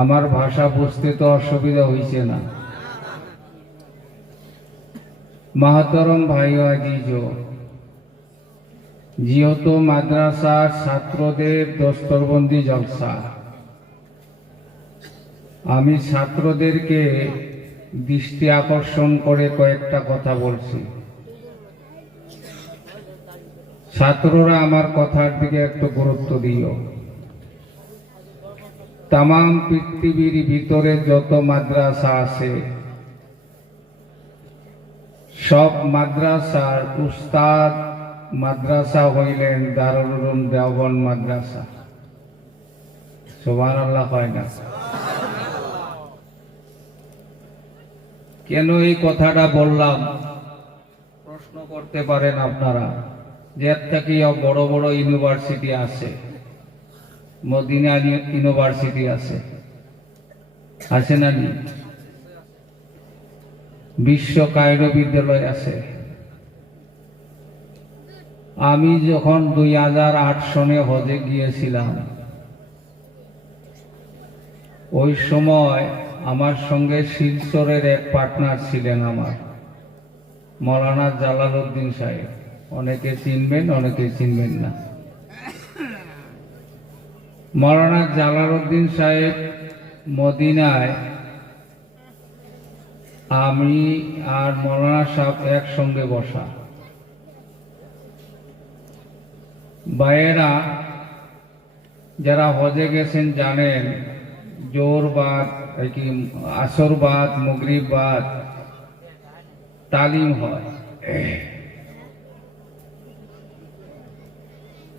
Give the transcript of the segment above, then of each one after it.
আমার ভাষা বুঝতে তো অসুবিধা হয়েছে না। মাহতরম ভাই আজিজ, যেহেতু মাদ্রাসার ছাত্রদের দস্তরবন্দি জলসা, আমি ছাত্রদেরকে দৃষ্টি আকর্ষণ করে কয়েকটা কথা বলছি। ছাত্ররা আমার কথার দিকে একটু গুরুত্ব দিও। তাম পৃথিবীর ভিতরে যত মাদ্রাসা আছে, সব মাদ্রাসার উস্তাদ মাদ্রাসা হইলেন দারুল উলুম দেওবন্দ মাদ্রাসা। সুবহানাল্লাহ হয় না? কেন এই কথাটা বললাম প্রশ্ন করতে পারেন আপনারা, যে এর থেকেও বড় বড় ইউনিভার্সিটি আছে, মদিনা ইউনিভার্সিটি আছে, আছে না? বিশ্ব কায়রো বিদ্যালয় আছে। আমি যখন 2008 সনে হজে গিয়েছিলাম, ওই সময় আমার সঙ্গে শিলচরের এক পার্টনার ছিলেন আমার, মৌলানা জালালউদ্দিন সাহেব। অনেকে চিনবেন, অনেকে চিনবেন না। মৌলানা জালালউদ্দিন সাহেব মদিনায়, আমি আর মৌলানা সাহেব একসঙ্গে বসা। ভাইয়েরা যারা হজে গেছেন জানেন, জোর বাদ কি আসর বাদ মাগরিব বাদ তালিম হয়।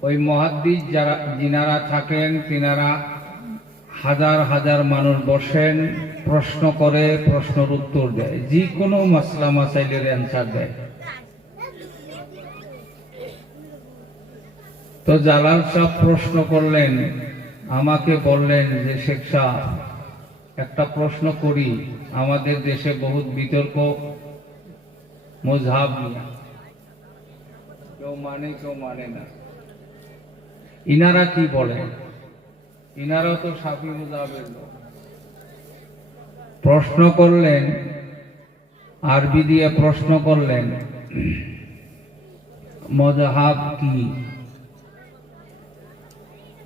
ওই মুহাদ্দিস যারা যিনারা থাকেন, তিনারা হাজার হাজার মানুষ বসেন, প্রশ্ন করে, প্রশ্নের উত্তর দেয়, যে কোনো মাসলা মাসাইলের অ্যান্সার দেয়। তো জালাল সাহেব প্রশ্ন করলেন, আমাকে বললেন যে শেখ সাহেব একটা প্রশ্ন করি, আমাদের দেশে বহুত বিতর্ক মযহাব নিয়ে, কেউ মানে কেউ মানে না। ইনারা কি বলেন? ইনারাও তো শাফি মযহাবের লোক। প্রশ্ন করলেন, আরবি দিয়ে প্রশ্ন করলেন, মযহাব কি?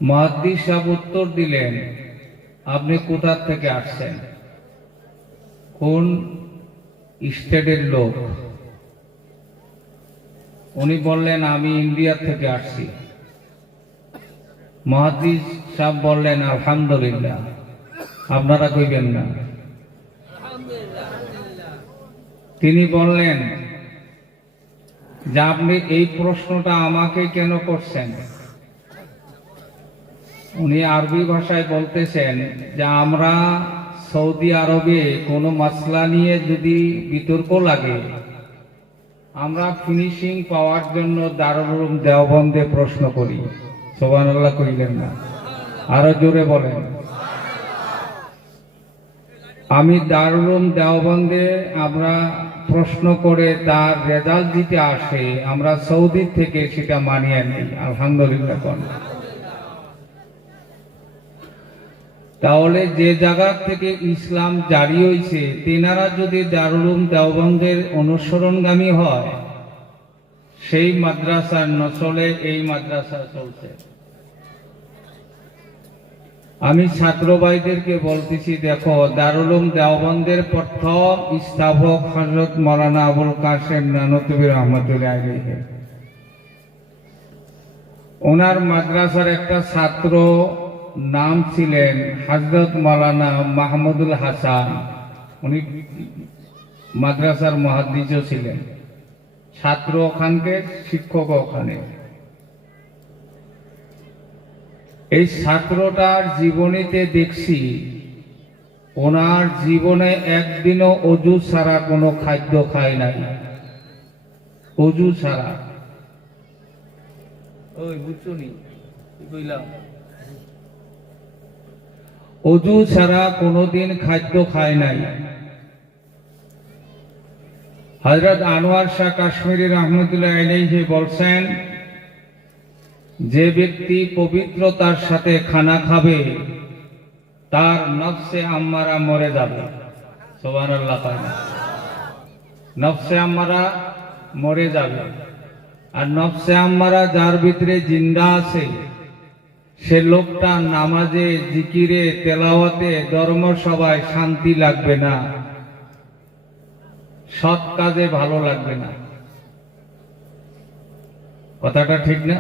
মুহাদ্দিস সাহেব উত্তর দিলেন, আপনি কোথা থেকে আসছেন, কোন স্টেটের লোক? উনি বললেন, আমি ইন্ডিয়া থেকে আসছি। মুহাদ্দিস সাহেব বললেন, আলহামদুলিল্লাহ। আপনারা কইবেন না? তিনি বললেন যে আপনি এই প্রশ্নটা আমাকে কেন করছেন? উনি আরবি ভাষায় বলতেছেন যে আমরা সৌদি আরবে কোনো মাসলা নিয়ে যদি বিতর্ক লাগে, আমরা ফিনিশিং পাওয়ার জন্য দারুল উলুম দেওবন্দে প্রশ্ন করি। সুবহানাল্লাহ কইলেন না? আরো জোরে বলেন। আমি দারুল উলুম দেওবন্দে আমরা প্রশ্ন করে তার রেজাল্ট দিতে আসে, আমরা সৌদি থেকে সেটা মানিয়ে নিই। আলহামদুলিল্লাহ কোন। তাহলে যে জায়গা থেকে ইসলাম জারি হয়েছে, তেনারা যদি দারুল উলুম দেওবন্দের অনুসরণগামী হয়, সেই মাদ্রাসার নচলে এই মাদ্রাসা চলছে। আমি ছাত্র ভাইদেরকে বলতেছি, দেখো দারুল উলুম দেওবন্দের প্রথম স্থাপক হযরত মাওলানা আবুল কাসেম নানুতুবি রহমাতুল্লাহ আলাইহি। ওনার মাদ্রাসার একটা ছাত্র নাম ছিলেন হযরত মাওলানা মাহমুদুল হাসান। উনি মাদ্রাসার মুহাদ্দিসও ছিলেন, ছাত্র ওখানকার, শিক্ষক ওখানে। এই ছাত্রটার জীবনীতে দেখছি, ওনার জীবনে একদিনও অজু ছাড়া কোনো খাদ্য খায় নাই। অজু ছাড়া। ওই বুঝছনি কইলাম, অজু ছাড়া কোনোদিন খাদ্য খায় নাই। হযরত আনোয়ার শাহ কাশ্মীরি রহমতুল্লাহ আলাইহি বলছেন, যে ব্যক্তি পবিত্রতার সাথে খানা খাবে, তার নফসে আম্মারা মরে যাবে। সুবহানাল্লাহ। নফসে আম্মারা মরে যাবে। আর নফসে আম্মারা যার ভিতরে জিন্দা আছে সে লোকটা নামাজে, জিকিরে, তেলাওয়াতে, ধর্মসভায় শান্তি লাগবে না, সৎ কাজে ভালো লাগবে না। কথাটা ঠিক না?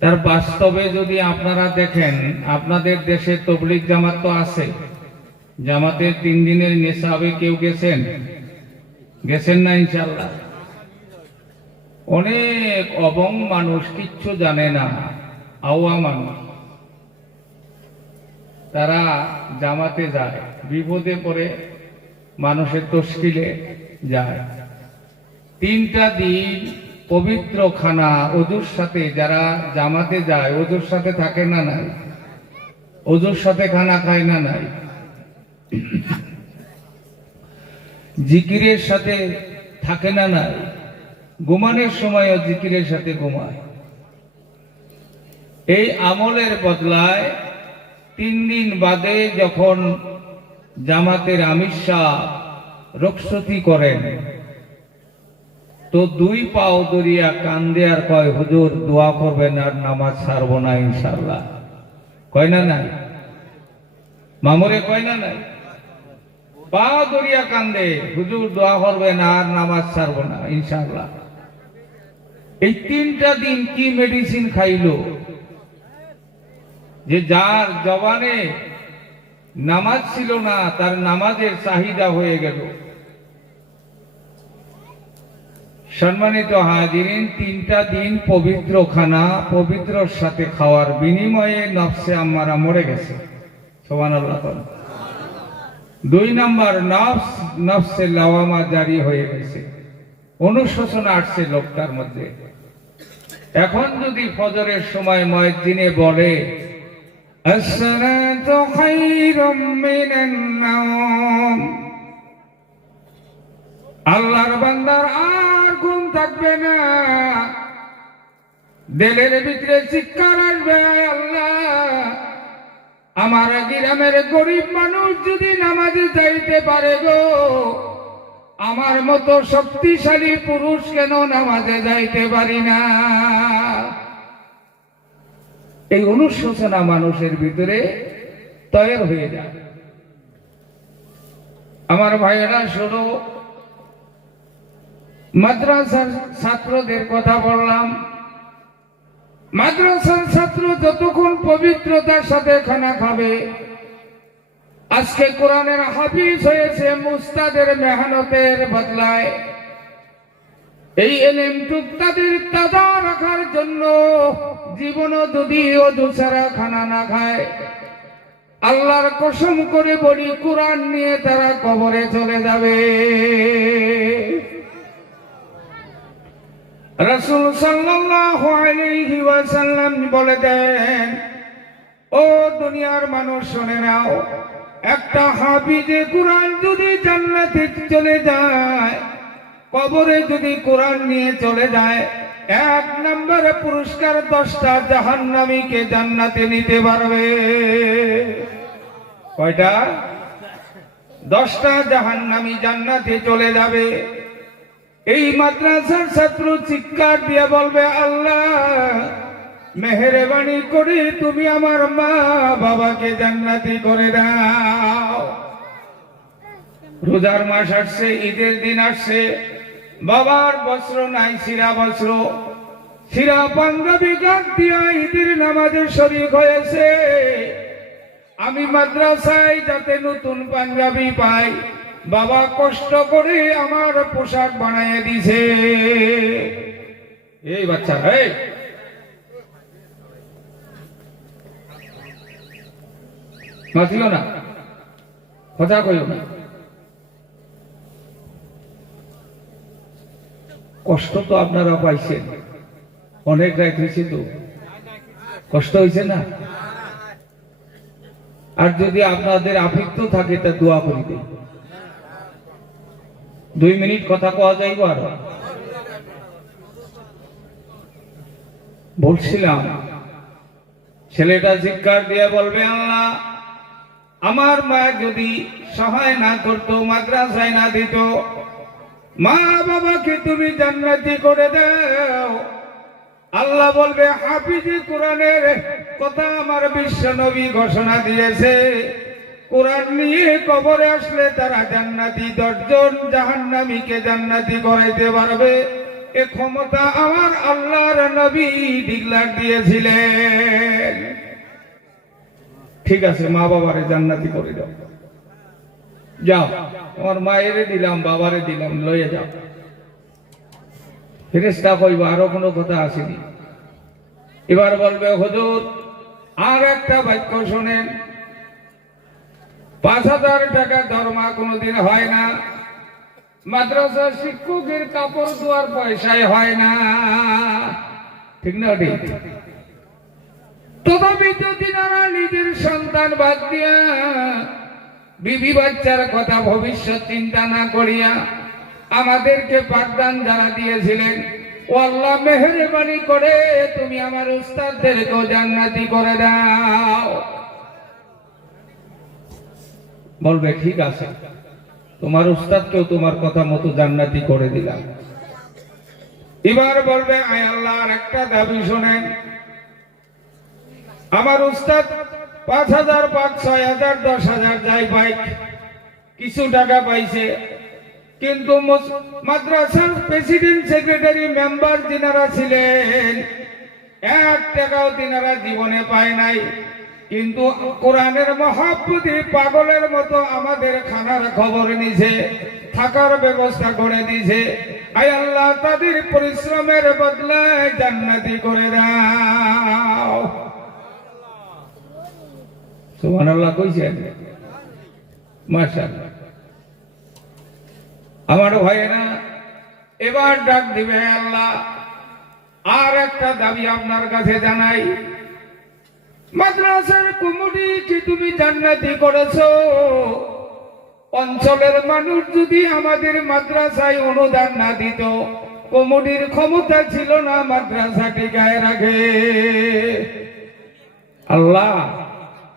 তার বাস্তবে যদি আপনারা দেখেন, আপনাদের দেশে তবলিগ জামাত তো আছে, জামাতের 3 দিনের নেশাবে কেউ গেছেন না? ইনশাআল্লাহ। অনেক অবং মানুষ কিচ্ছু জানে না, আওয়া মানুষ, তারা জামাতে যায়, বিপদে পড়ে মানুষের তশকিলে যায়। 3টা দিন পবিত্র খানা ওযুর সাথে, যারা জামাতে যায় ওযুর সাথে থাকে না নাই? ওযুর সাথে খানা খায় না নাই? জিকিরের সাথে থাকে না নাই? ঘুমানোর সময়ও জিকিরের সাথে ঘুমায়। এই আমলের বদলায় 3 দিন বাদে যখন জামাতের আমির সাহেব রুখসতি করেন, তো 2 পাও দরিয়া কান্দে আর কয়, হুজুর দোয়া করবেন আর নামাজ ছাড়বো না ইনশাআল্লাহ। কয় না নাই? মামুরে কয় না নাই? পা দরিয়া কান্দে, হুজুর দোয়া করবেন আর নামাজ ছাড়বো না ইনশাআল্লাহ। এই 3টা দিন কি মেডিসিন খাইলো যে যার জবানে নামাজ ছিল না, তার নামাজের চাহিদা হয়ে গেল। সম্মানিত হাজিরিন, 3টা দিন পবিত্র খানা পবিত্রর সাথে খাওয়ার বিনিময়ে নফসে আম্মারা মরে গেছে। সুবহানাল্লাহ। 2 নাম্বার, নফসে লাওয়ামা জারি হয়ে গেছে, অনুশোচনা আসছে লোকটার মধ্যে। এখন যদি ফজরের সময় মুয়াজ্জিনে বলে আসসালাতু খায়রুম মিনান নাওম, আল্লাহর বান্দার আর ঘুম থাকবে না, দিলের ভিতরে চিৎকার আসবে, আল্লাহ আমার গ্রামের গরিব মানুষ যদি নামাজে যাইতে পারে গো, আমার মতো শক্তিশালী পুরুষ কেন নামাজে যাইতে পারি না? এই অনুশোচনা মানুষের ভিতরে তৈরি হয়ে যায়। আমার ভাইয়েরা, শুনো, মাদ্রাসার ছাত্রদের কথা বললাম। মাদ্রাসার ছাত্র যতক্ষণ পবিত্রতার সাথে খানা খাবে, আজকে কোরআনের হাফিজ হয়েছে মুস্তাদের মেহনতের বদলায়, এই ইলমটুক তাদের তাজা রাখার জন্য জীবনও যদি ওযু ছাড়া খানা না খায়, আল্লাহর কসম করে বলি কোরআন নিয়ে তারা কবরে চলে যাবে। রাসূল সাল্লাল্লাহু আলাইহি ওয়াসাল্লাম বলে দেন, ও দুনিয়ার মানুষ শুনে নাও, একটা হাফিজে কোরআন যদি জান্নাতে চলে যায়, কবরে যদি কোরআন নিয়ে চলে যায়, 1 নম্বরে পুরস্কার 10টা জাহান্নামীকে জান্নাতে নিতে পারবে। কয়টা? 10টা জাহান্নামী জান্নাতে চলে যাবে। এই মাদ্রাসার ছাত্র চিৎকার দিয়ে বলবে, আল্লাহ মেহেরবানি করে তুমি আমার মা বাবাকে জান্নাতি করে দাও। রোজার মাস আসছে, ঈদের দিন আসছে, বাবার বস্ত্র নাই, সিরা বস্ত্র, সিরা পাঞ্জাবি গান দিয়া ঈদের নামাজে শরীক হয়েছে। আমি মাদ্রাসায় যাতে নতুন পাঞ্জাবি পাই, বাবা কষ্ট করে আমার পোশাক বানায় দিছে। এই বাচ্চা, এই মাতিও না, কথা কইও না। কষ্ট তো আপনারা পাইছেন, অনেক রাত হয়েছে, তো কষ্ট হয়েছে না? আর যদি আপনাদের আফিক্ত থাকে তা দোয়া করিবে। 2 মিনিট কথা কওয়া যাইব। আর বলছিলাম ছেলেটা চিৎকার দিয়ে বলবে, আল্লাহ, আমার মা যদি সহায় না করতো, মাদ্রাসায় না দিত, মা বাবাকে তুমি জান্নাতি করে দাও। আল্লাহ বলবে, হাফিজি কোরআনের কথা আমার বিশ্ব নবী ঘোষণা দিয়েছে, কোরআন নিয়ে কবরে আসলে তারা জান্নাতি, 10 জন জাহান্নামীকে জান্নাতি করাইতে পারবে। এ ক্ষমতা আমার আল্লাহর নবী ডিক্লার দিয়েছিলেন। ঠিক আছে, মা বাবারে জান্নাতি করে দাও, যাও, তোমার মায়েরে দিলাম, বাবারে দিলাম, লয়ে যাও। ফেরেশতা কইবা, আরো কোনো কথা আসেনি। এবার বলবে, হুজুর, আর একটা বাক্য শোনেন, 5000 টাকা দরমা কোনোদিন হয় না, মাদ্রাসার শিক্ষকের কাপড় ধোয়ার পয়সায় হয় না, ঠিক না? ঠিক। তথাপি যদি তারা নিজের সন্তান বাদ দিয়া, বিবি বাচ্চার কথা ভবিষ্যৎ চিন্তা না করিয়া আমাদেরকে পাঠদান যারা দিয়েছিলেন, ও আল্লাহ মেহেরবানি করে তুমি আমার উস্তাদদেরকেও জান্নাতি করে দাও। বলবে, ঠিক আছে, তোমার উস্তাদকেও তোমার কথা মতো জান্নাতি করে দিলাম। এবার বলবে, আয় আল্লাহ, আর একটা দাবি শোনেন, আমার উস্তাদ 5000 পাক, 6000, 10,000 যাই পাই, কিছু টাকা পাইছে, কিন্তু মাদ্রাসার প্রেসিডেন্ট, সেক্রেটারি, মেম্বার যিনারা ছিলেন, 1 টাকাও তিনারা জীবনে পায় নাই। কিন্তু কোরআনের মহাব্বতে পাগলের মতো আমাদের খানার খবর নিছে, থাকার ব্যবস্থা করে দিছে। আয় আল্লাহ, তাদের পরিশ্রমের বদলায় জান্নাতি করে দাও। সুবহানাল্লাহ কইছেন? মাশাআল্লাহ। আমার ভাইয়েরা, এবার ডাক দিবে, আল্লাহ, আর একটা দাবি আপনার কাছে জানাই, মাদ্রাসার কমিটি কি তুমি জান্নাতি করেছো? অঞ্চলের মানুষ যদি আমাদের মাদ্রাসায় অনুদান না দিত, কমিটির ক্ষমতা ছিল না মাদ্রাসা টিকায় রাখে। আল্লাহ,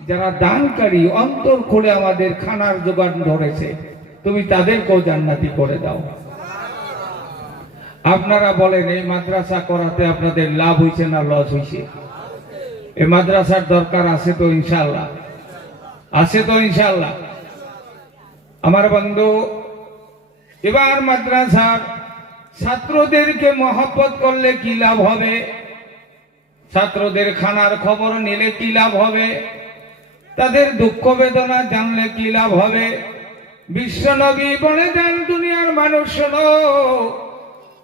যারা দানকারী, অন্তর খুলে আমাদের খানার জোগান ধরেছে, তুমি তাদেরকেও জান্নাতি করে দাও। আপনারা বলেন, এই মাদ্রাসা করাতে আপনাদের লাভ হয়েছে না লস হয়েছে? এই মাদ্রাসার দরকার আছে তো ইনশাআল্লাহ, আছে তো ইনশাআল্লাহ। আমার বন্ধু, এবার মাদ্রাসার ছাত্রদেরকে মহব্বত করলে কি লাভ হবে? ছাত্রদের খানার খবর নিলে কি লাভ হবে? তাদের দুঃখ বেদনা জানলে কি লাভ হবে? বিশ্ব নবী বলে দেন, দুনিয়ার মানুষ শোনো,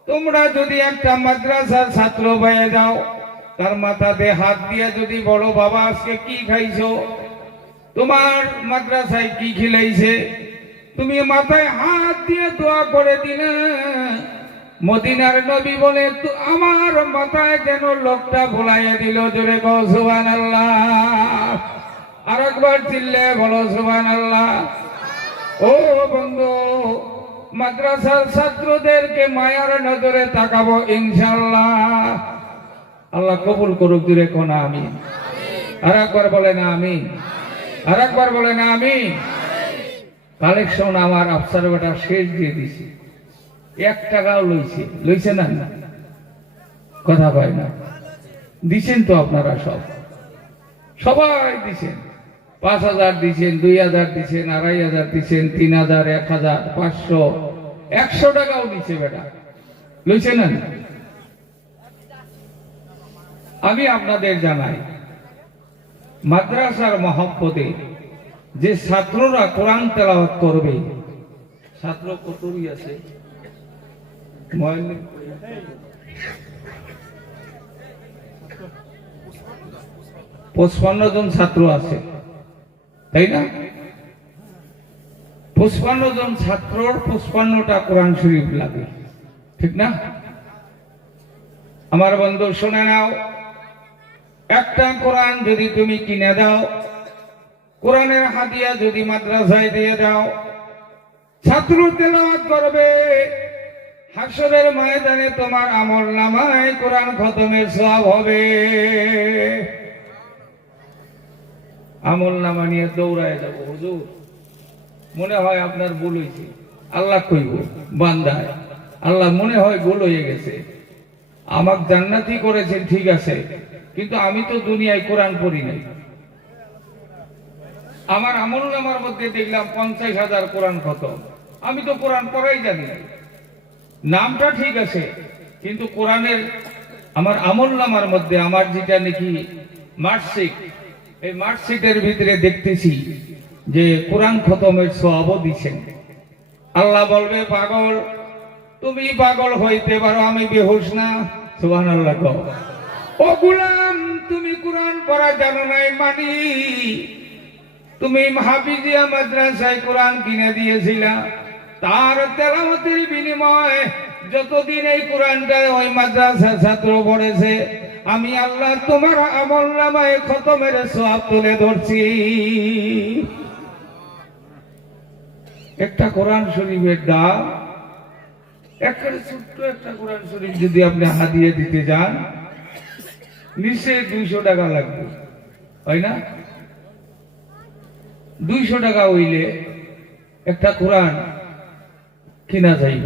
তোমরা যদি একটা মাদ্রাসার ছাত্র হয়ে যাও, তার মাথাতে হাত দিয়ে যদি বড়, বাবা আজকে কি খাইছো, তোমার মাদ্রাসায় কি খিলাইছে, তুমি মাথায় হাত দিয়ে দোয়া করে দিলে, মদিনার নবী বলে, আমার মাথায় যেন লোকটা ভুলাইয়া দিল। জোরে গো সুবহানাল্লাহ। আর একবার চিল্লে বলো সুবহানাল্লাহ। ও বন্ধু, মাদ্রাসার ছাত্রদেরকে মায়ার নজরে তাকাবো ইনশাআল্লাহ। আল্লাহ কবুল করুক, জোরে কোন আমিন। আর একবার বলে না আমিন, আর একবার বলে না আমিন। কালেকশন আমার আফসার বেটা শেষ দিয়ে দিছি, 1 টাকাও লইছে না, কথা কয় না, দিছেন তো আপনারা, সবাই দিছেন। 5,000 দিছেন, 2,000 দিছেন, 2,500 দিছেন, 3,000, 1,000, 500, 100 টাকাও দিছে বেটা, লইছে না? আমি আপনাদের জানাই, মাদ্রাসার মহব্বতে যে ছাত্ররা কোরআন তেলাওয়াত করবে, ছাত্র কতই আছে? 55 জন ছাত্র আছে, তাই না? 55 জন ছাত্রর 55টা কোরআন শরীফ লাগে, ঠিক না? আমার বন্ধু শুনে নাও, একটা কোরআন যদি তুমি কিনে দাও, কোরআনের হাদিয়া যদি মাদ্রাসায় দিয়ে দাও, ছাত্র তেলাওয়াত করবে, হাসরের ময়দানে তোমার আমল নামায় কোরআন খতমের সওয়াব হবে। আমল নামা নিয়ে দৌড়ায় যাব, হুজুর মনে হয় আপনার ভুল হয়েছে। আল্লাহ কইব বান্দায়, আল্লাহ মনে হয় ভুল হয়ে গেছে, আমাকে জান্নাতি করেছেন ঠিক আছে, কিন্তু আমি তো দুনিয়ায় কোরআন পড়ি নাই। আমার আমল নামার মধ্যে দেখলাম 50,000 কোরআন খতম, আমি তো কোরআন পড়াই জানি না। নামটা ঠিক আছে, কিন্তু কোরআনের আমার আমল নামার মধ্যে আমার যেটা নাকি মার্কশিট, এই মার্কশিটের ভিতরে দেখতেছি যে কোরআন খতমের সওয়াবও দিছেন। আল্লাহ বলবে পাগল, তুমি পাগল হইতে পারো, আমি বেহুশ না। সুবহানাল্লাহ। ও গোলাম, তুমি কোরআন পড়া জানো নাই মানি, তুমি হাফিজিয়া মাদ্রাসায় কোরআন কিনে দিয়েছিলা, তার তেলাওয়াতের বিনিময়ে যতদিন এই কোরআনটা ওই মাদ্রাসা ছাত্র পড়েছে, আমি আল্লাহ তোমার আমল নামায় খতমের সওয়াব তুলে ধরছি। একটা কোরআন শরীফের দাম, একটা ছোট্ট একটা কোরআন শরীফ যদি আপনি হাদিয়া দিতে যান, নিশ্চয় 200 টাকা লাগবে, হয় না? 200 টাকা হইলে একটা কোরআন কিনা যাইব।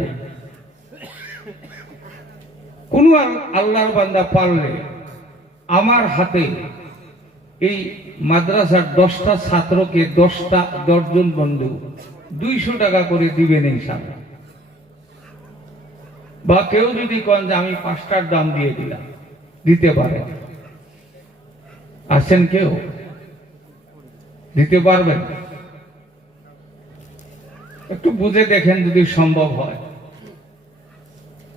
কোন আল্লাহর বান্দা পারলে আমার হাতে এই মাদ্রাসার 10টা ছাত্রকে 10 জন বন্ধু 200 টাকা করে দিবেন ইনশাআল্লাহ। বা কেউ যদি কোন যে আমি 5টার দাম দিয়ে দিলাম, দিতে পারে? আছেন কেউ দিতে পারবেন? একটু বুঝে দেখেন যদি সম্ভব হয়।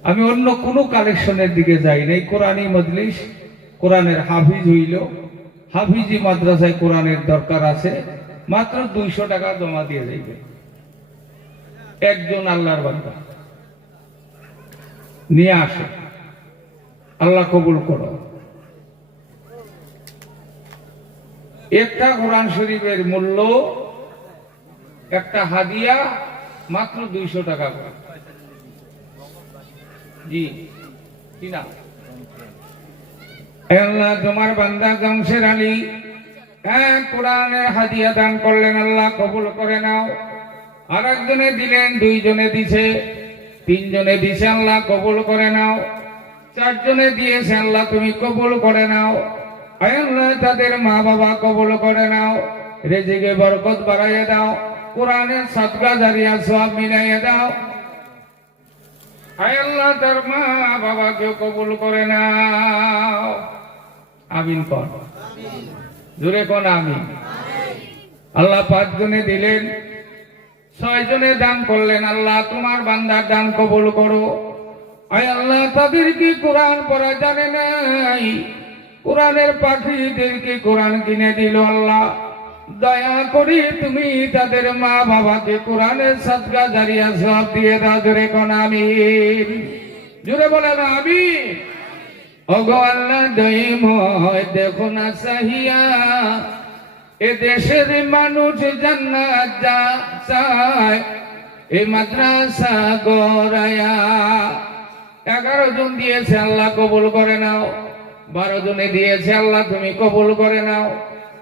আমি অন্য কোনো কালেকশনের দিকে যাই নাই। কোরআনী মজলিস, কোরআনের হাফিজ হইল, হাফিজি মাদ্রাসায় কোরআনের দরকার আছে, মাত্র 200 টাকা জমা দিয়ে যাইবে একজন আল্লাহর বান্দা, নিয়ে আসে। আল্লাহ কবুল করো। একটা কোরআন শরীফের মূল্য, একটা হাদিয়া মাত্র 200 টাকা করে। জি কি না? আল্লাহ তোমার বান্দা জমশের আলী কোরআনের হাদিয়া দান করলেন, আল্লাহ কবুল করে নাও। আর একজনে দিলেন, 2 জনে দিছে, 3 জনে দিছে, আল্লাহ কবুল করে নাও। 4 জনে দিয়েছে, আল্লাহ তুমি কবুল করে নাও। আল্লাহ তাদের মা বাবা কবুল করে নাও, রিজিকে বরকত বাড়াইয়া দাও, কোরআনের সাদকা জারিয়া সওয়াব মিলাইয়া দাও। আল্লাহ তার মা বাবাকে কবুল করে নাও। আমিন কোন, জোরে কোন আমিন। আল্লাহ 5 জনে দিলেন, 6 জনে দান করলেন, আল্লাহ তোমার বান্দার দান কবুল করো। আল্লাহ তাদেরকে কোরআন পড়া জানে নাই, কোরআনের পাখিদেরকে কোরআন কিনে দিল। আল্লাহ দয়া করে তুমি তাদের মা বাবাকে কোরআনের সাদকা জারিয়া সওয়াব দিয়ে দাও। জোরে কোন আমিন, জোরে বলেন আমিন। ওগো আল্লাহ দয়াময়, দেখো না চাহিয়া এ দেশের মানুষ জান্নাত যা চায়, এই মাদ্রাসা গড়ায়া। 11 জন দিয়েছে, আল্লাহ কবুল করে নাও। 12 জনে দিয়েছে, আল্লাহ তুমি কবুল করে নাও।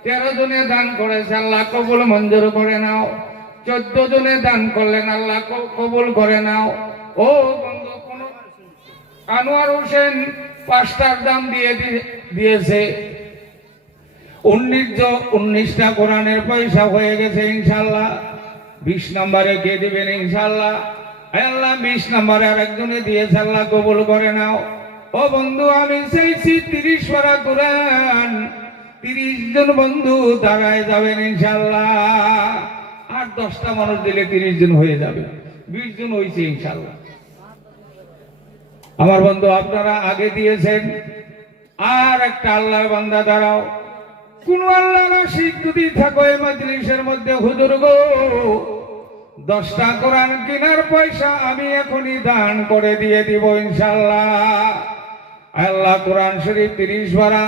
13 জনে দান করেছে, আল্লাহ কবুল মঞ্জুর করে নাও। 14 জনে দান করলেন, আল্লাহ কবুল করে নাও। ও বন্ধু, কোন আনোয়ার হোসেন 5টার দাম দিয়েছে, 19টা কোরআনের পয়সা হয়ে গেছে ইনশাআল্লাহ। 20 নম্বরে কে দিবেন ইনশাআল্লাহ? আল্লাহ 20 নম্বরে আরেকজনে দিয়েছে, আল্লাহ কবুল করে নাও। ও বন্ধু, আমি চাইছি 30 পারা কোরআন, 30 জন বন্ধু দাঁড়ায় যাবেন ইনশাআল্লাহ। আর 10টা মানুষ দিলে 30 জন হয়ে যাবে, 20 জন হয়েছে ইনশাআল্লাহ। আমার বন্ধু আপনারা আগে দিয়েছেন, আর একটা আল্লাহর বান্দা দাঁড়াও। কোন আল্লাহর আশিক যদি থাকো এই মজলিসের মধ্যে, হুজুর গো 10টা কোরআন কেনার পয়সা আমি এখনই দান করে দিয়ে দিব ইনশাআল্লাহ। আল্লাহ কোরআন শরীফ 30 পারা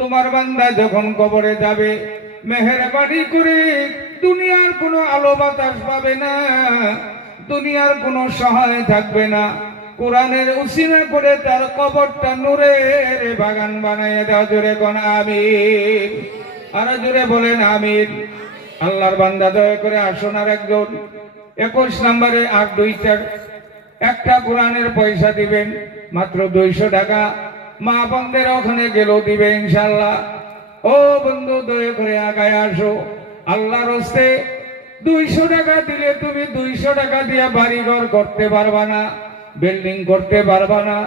তোমার বান্দা যখন কবরে যাবে, মেহেরবানি করে দুনিয়ার কোনো আলো বাতাস পাবে না, দুনিয়ার কোনো সহায় থাকবে না, কোরআনের উসিলা করে তার কবরটা নূরের বাগান বানাইয়া দাও। জোরে কোন আমিন। আরো জোরে বলেন আমিন। আল্লাহর বান্দা দয়া করে আসুন আর একজন 21 নম্বরে আর দুইটা একটা কোরআনের পয়সা দিবেন মাত্র 200 টাকা। মা বোনদের ওখানে গেলেও দিবে ইনশাআল্লাহ। ও বন্ধু দয়া করে আগায় আসো। আল্লাহর হস্তে 200 টাকা দিলে তুমি 200 টাকা দিয়ে বাড়িঘর করতে পারবা না, বিল্ডিং করতে পারবা না,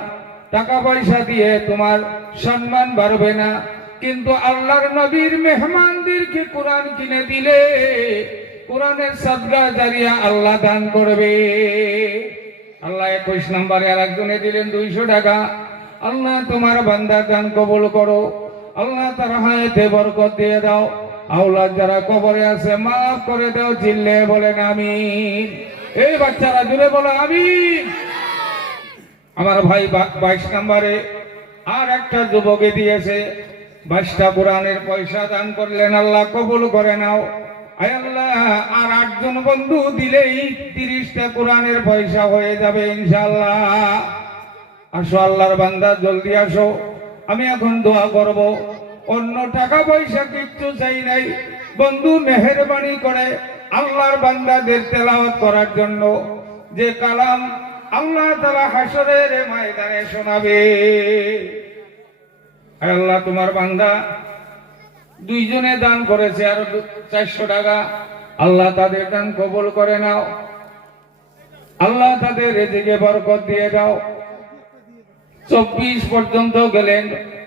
টাকা পয়সা দিয়ে তোমার সম্মান বাড়বে না, কিন্তু আল্লাহর নবীর মেহমানদেরকে কোরআন কিনে দিলে কোরআনের সাদকা জারিয়া আল্লাহ দান করবে। আল্লাহ 21 নম্বরে আর একজনে দিলেন 200 টাকা। আল্লাহ তোমার বান্দা দান কবুল করো। আল্লাহ তার হায়াতে বরকত দিয়ে দাও। আওলাদ যারা কবরে আছে মাফ করে দাও। চিল্লে বলেন আমিন। এই বাচ্চারা জুড়ে বলো আমিন। আমার ভাই 22 নম্বরে আর একটা যুবকে দিয়েছে 22টা কোরআনের পয়সা দান করলেন। আল্লাহ কবুল করে নাও। আয় আল্লাহ আর 8 জন বন্ধু দিলেই 30টা কোরআনের পয়সা হয়ে যাবে ইনশাআল্লাহ। আসো আল্লাহর বান্দা জলদি আসো। আমি এখন দোয়া করব। অন্য টাকা পয়সা কিচ্ছু চাই নাই। বন্ধু মেহেরবানি করে আল্লাহর বান্দাদের তেলাওয়াত করার জন্য যে কালাম আল্লাহ তাআলা হাসরের ময়দানে শোনাবে। আল্লাহ তোমার বান্দা 2 জনে দান করেছে আর 400 টাকা। আল্লাহ তাদের দান কবুল করে নাও। আল্লাহ তাদের রিজিকে বরকত দিয়ে দাও। 24 পর্যন্ত গেলেন,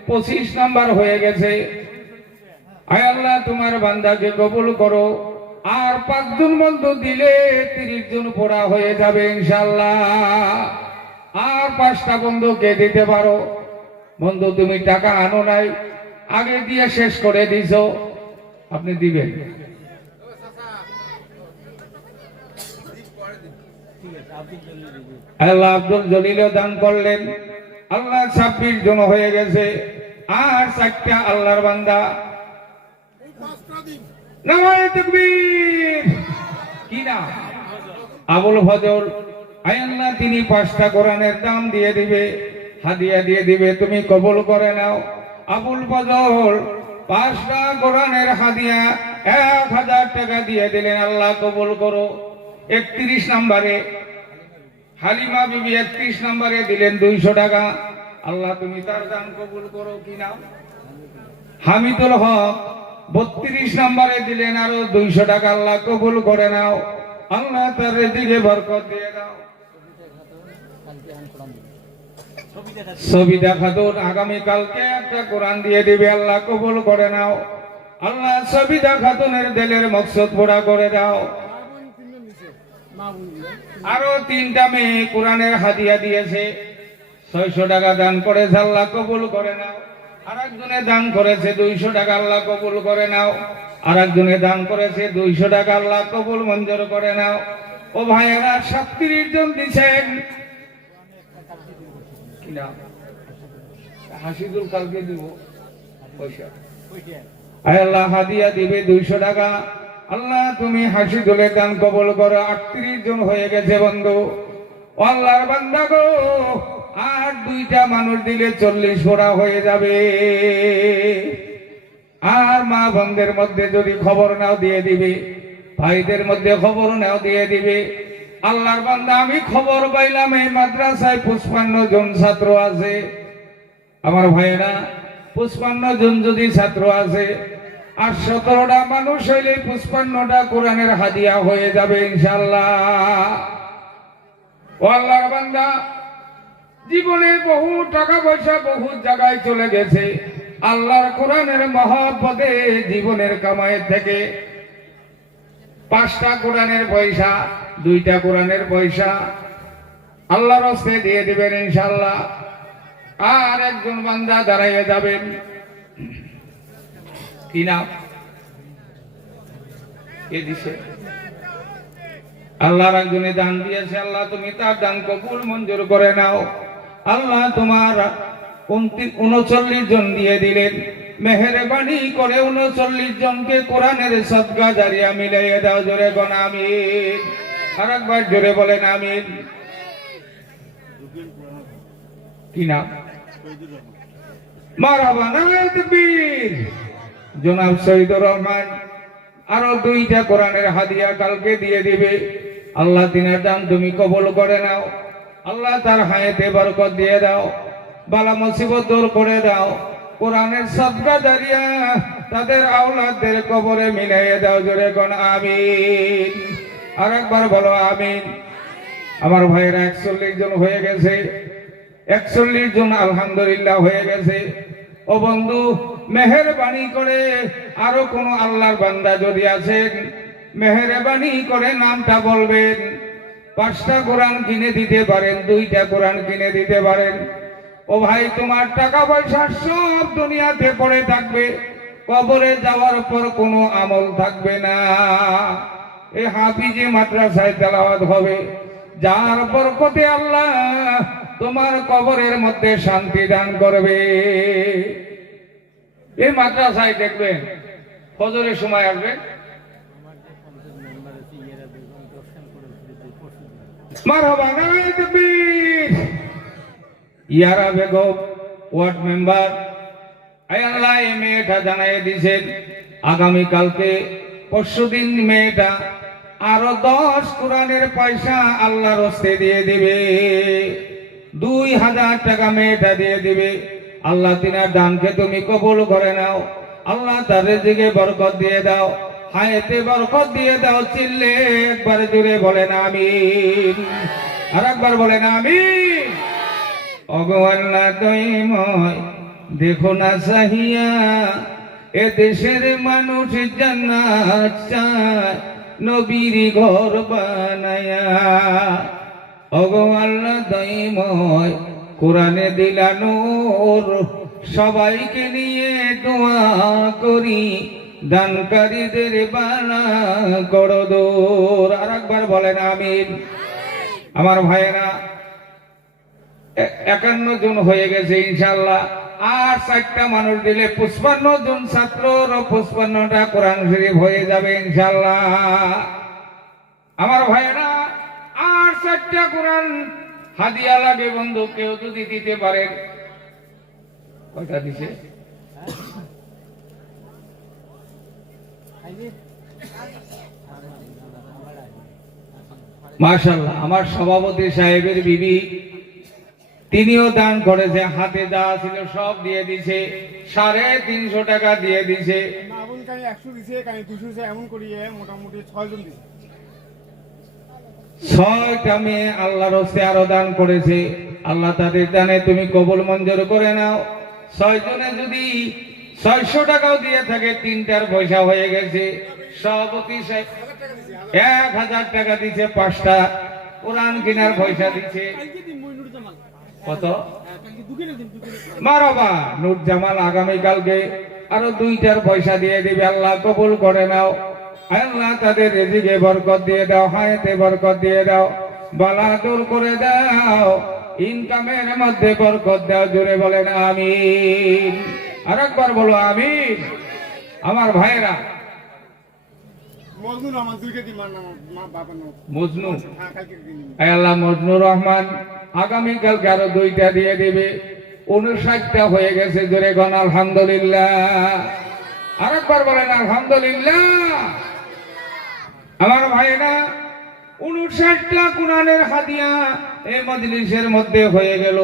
25 নাম্বার হয়ে গেছে। আয় আল্লাহ তোমার বান্দাকে কবুল করো। আর 5 জন বন্ধু দিলে 30 জন পড়া হয়ে যাবে ইনশাআল্লাহ। আর 5টা বন্ধুকে দিতে পারো। বন্ধু তুমি টাকা আনো নাই, আগে দিয়ে শেষ করে দিছো, আপনি দিবেন। আল্লাহ আব্দুল জলিল দান করলেন। আল্লাহ 26 জন হয়ে গেছে। আর 4টা আল্লাহর বান্দা। নামায়ে তাকবীর। কি নাম? আবুল ফজল। আয় আল্লাহ তিনি 5টা কোরআনের দাম দিয়ে দিবে, হাদিয়া দিয়ে দিবে, তুমি কবুল করে নাও। আবুল ফজল 5টা কোরআনের হাদিয়া 1000 টাকা দিয়ে দিলেন। আল্লাহ কবুল করো। 31 নম্বরে হালিমা বিবি 31 নম্বরে দিলেন 200 টাকা। আল্লাহ তুমি তার দান কবুল করো। কি নাম? হামিদুল হক 32 নম্বরে দিলেন আরো 200 টাকা। আল্লাহ কবুল করে নাও। আল্লাহ তার রিজিকে বরকত দিয়ে দাও। সবিতা খাতুন আগামী কালকে একটা কোরআন দিয়ে দিবে। আল্লাহ কবুল করে নাও। আল্লাহ সবিতা খাতুনের দিলের মকসদ পুরা করে দাও। আরো 3টা মেয়ে কোরআনের হাদিয়া দিয়েছে, 600 টাকা দান করেছে। আল্লাহ কবুল করে নাও। আর একজনে দান করেছে 200 টাকা। আল্লাহ কবুল করে নাও। আর একজনে দান করেছে 200 টাকা। আল্লাহ কবুল মঞ্জুর করে নাও। ও ভাইয়েরা 37 জন দিচ্ছেন। কি নাম? হাসিদুল কালকে দিব পয়সা। আল্লাহ হাদিয়া দিবে 200 টাকা। আল্লাহ তুমি হাসিদুলের দান কবুল করো। 38 জন হয়ে গেছে বন্ধু। আল্লাহর বান্দা গো, আর 2টা মানুষ দিলে 40 পড়া হয়ে যাবে। আর মা বোনদের মধ্যে যদি খবর নাও দিয়ে দিবে, ভাইদের মধ্যে খবর নাও দিয়ে দিবে। আল্লাহর বান্দা আমি খবর পাইলাম এই মাদ্রাসায় 55 জন ছাত্র আছে। আমার ভাইয়েরা 55 জন যদি ছাত্র আছে আর 17টা মানুষ হইলে 55টা কোরআনের হাদিয়া হয়ে যাবে ইনশাআল্লাহ। ও আল্লাহর বান্দা জীবনে বহু টাকা পয়সা বহু জায়গায় চলে গেছে। আল্লাহর কোরআনের মহব্বতে জীবনের কামাই থেকে 5টা কোরআনের পয়সা, 2টা কোরআনের পয়সা আল্লাহর রাস্তে দিয়ে দিবেন ইনশাআল্লাহ। আর একজন বান্দা দাঁড়াইয়া যাবেন। কি নাম? কে দিছে? আল্লাহর একজনে দান দিয়েছে। আল্লাহ তুমি তার দান কবুল মঞ্জুর করে নাও। আল্লাহ তোমার 39 জন দিয়ে দিলেন। মেহেরবানি করে 39 জনকে কোরআনের সদকা জারিয়া মিলাইয়া দাও। জোরে কোন আমিন। আর একবার জোরে বলেন আমিন। কি নাম? মারহাবা। নারায়ে তাকবীর। জনাব শহীদুর রহমান আরো 2টা কোরআনের হাদিয়া কালকে দিয়ে দিবে। আল্লাহ তিনার দান তুমি কবুল করে নাও। আল্লাহ তার হায়াতে বরকত দিয়ে দাও, বালা মুসিবত দূর করে দাও। কোরআনের সদকা জারিয়া তাদের আওলাদদের কবরে মিলাইয়ে দাও। জোরে কোন আমিন। আর একবার বলো আমিন। আমার ভাইয়েরা 41 জন হয়ে গেছে, 41 জন আলহামদুলিল্লাহ হয়ে গেছে। ও বন্ধু, মেহেরবানি করে আরো কোন আল্লাহর বান্দা যদি আছেন, মেহেরবানি করে নামটা বলবেন। 5টা কোরআন কিনে দিতে পারেন, 2টা কোরআন কিনে দিতে পারেন। ও ভাই, তোমার টাকা পয়সা সব দুনিয়াতে পড়ে থাকবে, কবরে যাওয়ার পর কোনো আমল থাকবে না। এই হাফিজি মাদ্রাসায় তেলাওয়াত হবে, যার বরকতে আল্লাহ তোমার কবরের মধ্যে শান্তি দান করবে। এই মাদ্রাসায় দেখবেন ফজরের সময় আসবে, মারহাবা নারায়ে তাকবীর। ইয়ারা বেগম ওয়ার্ড মেম্বার, আয় আল্লাহ এই মেয়েটা জানাই দিয়েছেন আগামী কালকে পরশুদিন মেয়েটা আরো 10 কোরআনের পয়সা আল্লাহর হস্তে দিয়ে দিবে। 2000 টাকা মেয়েটা দিয়ে দিবে। আল্লাহ তিনার দানকে তুমি কবুল করে নাও। আল্লাহ তার রিজিকে বরকত দিয়ে দাও, হায়াতে বরকত দিয়ে দাও। চিল্লে একবার জুড়ে বলেন আমিন। আর একবার বলেন আমিন। অগোয়াল্লা দয়ময় দেখো না সাহিয়া, এ দেশের মানুষ জান্নাত চায়, নবীর ঘর বানায়া। অগোয়াল্লা দয়ময় কোরআনে দিলা নূর, সবাইকে নিয়ে দোয়া করি, দানকারীদের বানা করো দূর। আর একবার বলেন আমিন। আমার ভাইয়েরা 51 জন হয়ে গেছে ইনশাআল্লাহ। আর 4টা মানুষ দিলে 55 জন ছাত্রর 55টা কোরআন শরীফ হয়ে যাবে ইনশাআল্লাহ। আমার ভাইয়েরা আর 4টা কোরআন হাদিয়া লাগে বন্ধু, কেউ যদি দিতে পারেন। কয়টা দিছে? মাশাআল্লাহ। আমার সভাপতি সাহেবের বিবি তিনিও দান করেছে, হাতে যা ছিল সব দিয়ে দিছে, 350 টাকা দিয়ে দিছে। 6টা মেয়ে আল্লাহর হস্তে আরো দান করেছে। আল্লাহ তাদের দানে তুমি কবুল মঞ্জুর করে নাও। 6 জনে যদি 600 টাকাও দিয়ে থাকে, 3টার পয়সা হয়ে গেছে। সভাপতি সাহেব 1000 টাকা দিছে, 5টা কোরআন কেনার পয়সা দিছে। কত? মারহাবা। নূর জামাল আগামীকালকে আরো 2টার পয়সা দিয়ে দিবে। আল্লাহ কবুল করে নাও। আল্লাহ তাদের রিজিকে বরকত দিয়ে দাও, হায়াতে বরকত দিয়ে দাও, বালা দূর করে দাও, ইনকামের মধ্যে বরকত দাও। জোরে বলেন আমিন। আর একবার বলো আমিন। আমার ভাইরা মজনু, আল্লাহ মজনুর রহমান আগামীকালকে আরো 2টা দিয়ে দিবে। 59টা হয়ে গেছে। জোরে গণ আলহামদুলিল্লাহ। আর একবার বলেন আলহামদুলিল্লাহ। আমার ভাইরা 59টা কোরআনের হাদিয়া এই মজলিসের মধ্যে হয়ে গেল।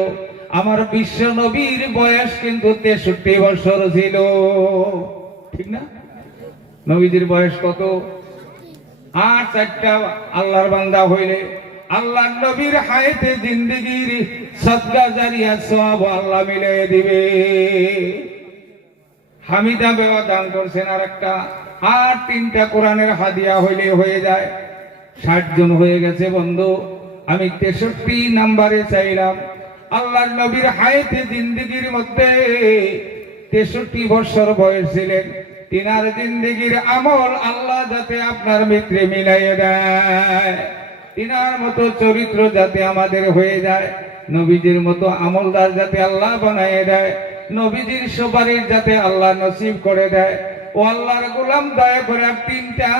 আমার বিশ্ব নবীর বয়স কিন্তু 63 বছর ছিল, ঠিক না? নবীজির বয়স কত? আর 4টা আল্লাহর বান্দা হইলে আল্লাহ নবীর হায়াতে জিন্দেগির সদকা জারিয়া সওয়াব আল্লাহ মিলিয়ে দিবে। হামিদা বেওয়া দান করছেন আর একটা। আর 3টা কোরআনের হাদিয়া হইলে হয়ে যায়। 60 জন হয়ে গেছে বন্ধু। আমি 63 নম্বরে চাইলাম। আল্লাহর নবীর হায়াতে জিন্দেগির মধ্যে 63 বছর বয়স ছিলেন। তিনার জিন্দেগির আমল আল্লাহ যাতে আপনার মিত্রে মিলাইয়ে দেয়, তিনার মতো চরিত্র যাতে আমাদের হয়ে যায়, নবীজির মতো আমলদার যাতে আল্লাহ বানাইয়ে দেয়, নবীজির সুপারিশ যাতে আল্লাহ নসিব করে দেয়। ও আল্লাহর গোলাম, দয়া করে 3টা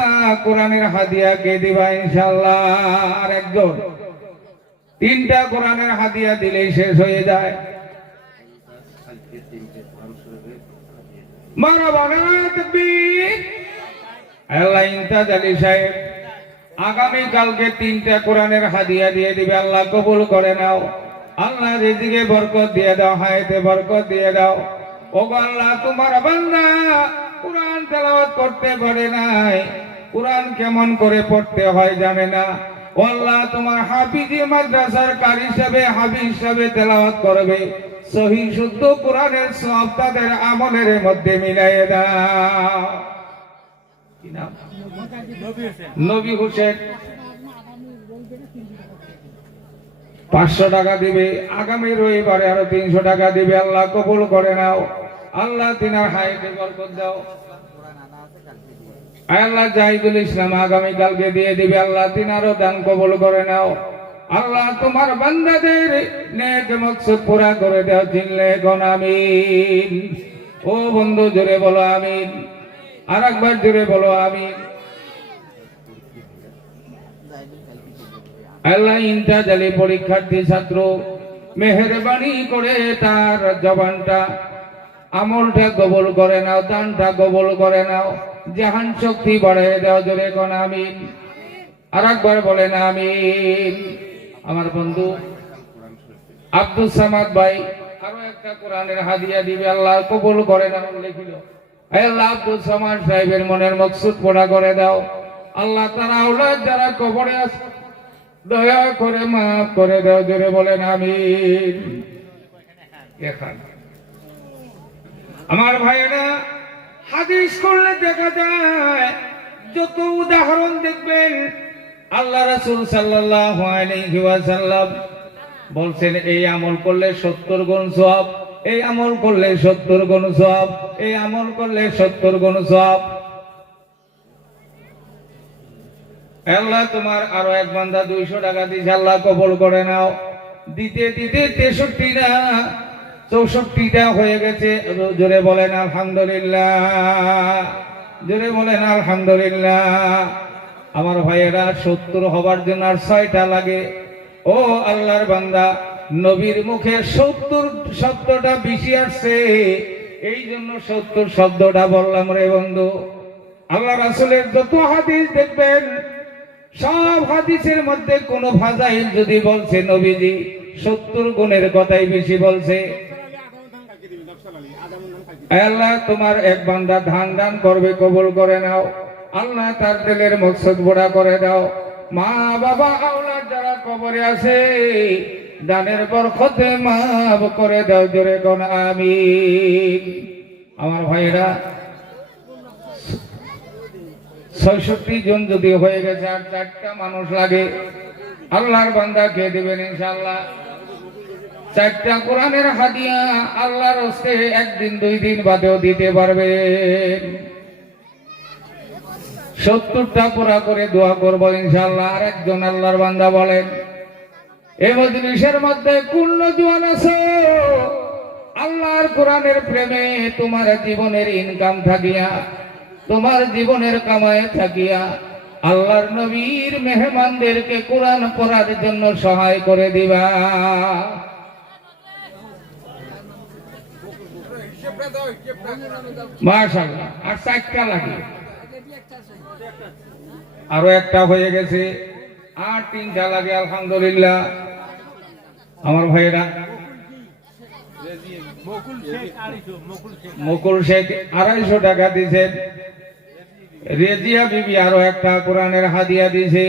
কোরআনের হাদিয়া কে দিবা ইনশাআল্লাহ? আর একজন 3টা কোরআনের হাদিয়া দিলেই শেষ হয়ে যায়। মারহাবা নারায়ে তাকবীর। আল্লাহ ইমতাজ আলী সাহেব আগামী কালকে 3টা কোরআনের হাদিয়া দিয়ে দিবে, আল্লাহ কবুল করে নাও। আল্লাহ রিজিকে বরকত দিয়ে দাও, হায়াতে বরকত দিয়ে দাও। ওগো আল্লাহ, তোমার বান্দা কোরআন তেলাওয়াত করতে পারে নাই, কোরআন কেমন করে পড়তে হয় জানে না। ও আল্লাহ, তোমার হাফিজি মাদ্রাসার কারি হিসেবে হাফিজ হিসেবে তেলাওয়াত করবে, সহি শুদ্ধ কোরআনের সওয়াব তাদের আমলের মধ্যে মিলাইয়ে দাও। কি নাম? নবী হোসেন। 500 টাকা দিবে, আগামী রবিবারে আরো 300 টাকা দিবে, আল্লাহ কবুল করে নাও। আল্লাহ তিনার হায়াতে বরকত দাও। আল্লাহ জাহিদুল ইসলাম আগামী কালকে দিয়ে দিবে, আল্লাহ তিনারও দান কবুল করে নাও। আল্লাহ তোমার বান্দাদের নেক মকসদ পুরা করে দাও, চিনলে কোন আমিন। ও বন্ধু জোরে বলো আমিন, আর একবার জোরে বলো আমিন। আল্লাহ ইমতাজ আলী পরীক্ষার্থী ছাত্র মেহেরবানি করে তার জবানটা আমলটা কবুল করে নাও, দানটা কবুল করে নাও, জাহান শক্তি বাড়িয়ে দাও, জোরে কোন আমিন। আর একবার বলেন আমিন। আমার বন্ধু আব্দুল সামাদ ভাই আরো একটা কোরআনের হাদিয়া দিবে, আল্লাহ কবুল করে নাও। লিখিল আল্লাহ আব্দুল সামাদ সাহেবের মনের মকসুদ পুরা করে দাও। আল্লাহ তার আওলাদ যারা কবরে আছে দয়া করে মাফ করে দাও, জোরে বলেন আমিন। আমার ভাইয়েরা, হাদিস করলে দেখা যায় যত উদাহরণ দেখবেন, আল্লাহ রাসূল সাল্লাল্লাহু আলাইহি ওয়াসাল্লাম বলছেন এই আমল করলে 70 গুণ সওয়াব, এই আমল করলে 70 গুণ সওয়াব, এই আমল করলে 70 গুণ সওয়াব। আল্লাহ তোমার আরো এক বান্দা 200 টাকা দিয়েছে, আল্লাহ কবুল করে নাও। দিতে দিতে 63টা 64টা হয়ে গেছে, জোরে বলেন আলহামদুলিল্লাহ, জোরে বলেন আলহামদুলিল্লাহ। আমার ভাইয়েরা, 70 হবার জন্য আর 6টা লাগে। ও আল্লাহর বান্দা, নবীর মুখে 70 শব্দটা বেশি আসছে, এই জন্য 70 শব্দটা বললাম রে বন্ধু। আল্লাহ রাসূলের যত হাদিস দেখবেন, সব হাদিসের মধ্যে কোন ফাজাইল যদি বলছে, নবীজি 70 গুণের কথাই বেশি বলছে। আল্লাহ তোমার এক বান্দা ধান দান করবে, কবুল করে নাও। আল্লাহ তার দিলের মকসদ পুরা করে দাও। মা বাবা আওলাদ যারা কবরে আছে, দানের বরকতে মাফ করে দাও, জোরে কোন আমিন। আমার ভাইরা, 66 জন যদি হয়ে গেছে, আর 4টা মানুষ লাগে, আল্লাহর বান্দা খেয়ে দেবেন ইনশাআল্লাহ। 4টা কোরআনের হাদিয়া আল্লাহর হস্তে 1 দিন 2 দিন বাদেও দিতে পারবেন। 70টা পুরা করে দোয়া করবো ইনশাআল্লাহ। আর একজন আল্লাহর বান্দা বলেন, এই মজলিসের মধ্যে কোন নওজোয়ান আছে আল্লাহর কোরআনের প্রেমে তোমার জীবনের ইনকাম থাকিয়া, তোমার জীবনের কামায় থাকিয়া আল্লাহর নবীর মেহমানদেরকে কোরআন পড়ার জন্য সহায় করে দিবা। মাশাআল্লাহ। আর 4টা লাগে, আরো একটা হয়ে গেছে, আর 3টা লাগে, আলহামদুলিল্লাহ। আমার ভাইয়েরা, মুকুল শেখ 250 টাকা দিয়েছেন। রেজিয়া বিবি আরো একটা কোরআনের হাদিয়া দিয়েছে।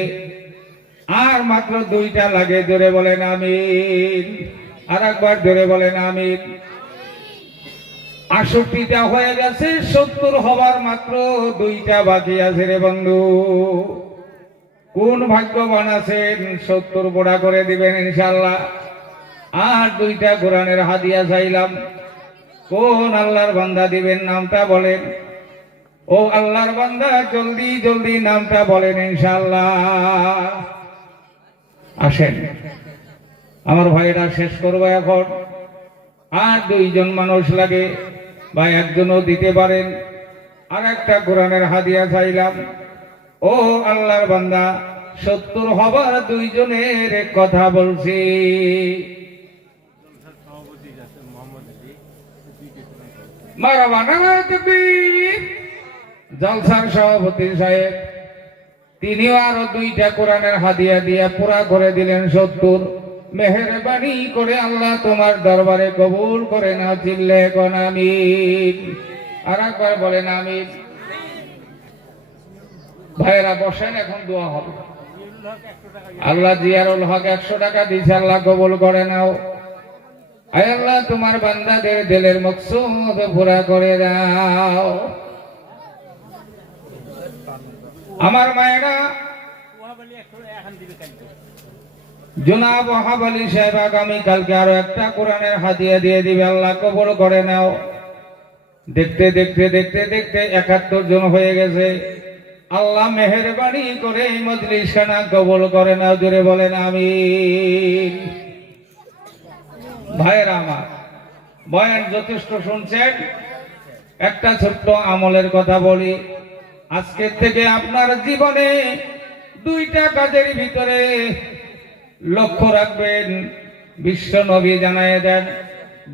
আর মাত্র 2টা লাগে, জোরে বলেন আমিন। আর একবার জোরে বলেন আমিন। 68টা হয়ে গেছে, 70 হবার মাত্র 2টা বাকি আছে রে বন্ধু। কোন ভাগ্যবান আছেন 70 পুরা করে দিবেন ইনশাআল্লাহ। আর 2টা কোরআনের হাদিয়া চাইলাম, কোন আল্লাহর বান্দা দিবেন নামটা বলেন। ও আল্লাহর বান্দা, জলদি জলদি নামটা বলেন ইনশাআল্লাহ। আসেন আমার ভাইরা, শেষ করবো এখন। আর 2 জন মানুষ লাগে, ভাই একজনও দিতে পারেন। আর একটা কোরআনের হাদিয়া চাইলাম। ও আল্লাহর বান্দা, 70 হবার 2 জনের কথা বলছি। মারহাবা নারায়ে তাকবীর। জলসার সভাপতি সাহেব তিনিও আরো 2টা কোরআনের হাদিয়া দিয়ে পুরা করে দিলেন 70। মেহেরবানি করে আল্লাহ তোমার দরবারে কবুল করে নাও, চিল্লে কোন আমিন। আর একবার বলেন আমিন। ভাইরা বসেন, এখন দোয়া হবে। আল্লাহ জিয়ারুল হক 100 টাকা দিয়েছে, আল্লাহ কবুল করে নাও। আয় আল্লাহ তোমার বান্দাদের দিলের মকসুদ পুরা করে দাও। আমার মায়েরা, জনাব ওয়াহাব আলী সাহেব আগামীকালকে আরো একটা কোরআনের হাদিয়া দিয়ে দিবে, আল্লাহ কবুল করে নাও। দেখতে দেখতে দেখতে দেখতে 71 জন হয়ে গেছে। আল্লাহ মেহেরবানি করে এই মজলিস খানা কবুল করে নাও, জোরে বলেন আমিন। ভাইয়েরা আমার, বয়ান যথেষ্ট শুনছেন, একটা ছোট্ট আমলের কথা বলি। আজকের থেকে আপনার জীবনে 2টা কাজের ভিতরে লক্ষ্য রাখবেন। বিশ্ব নবী জানায় দেন,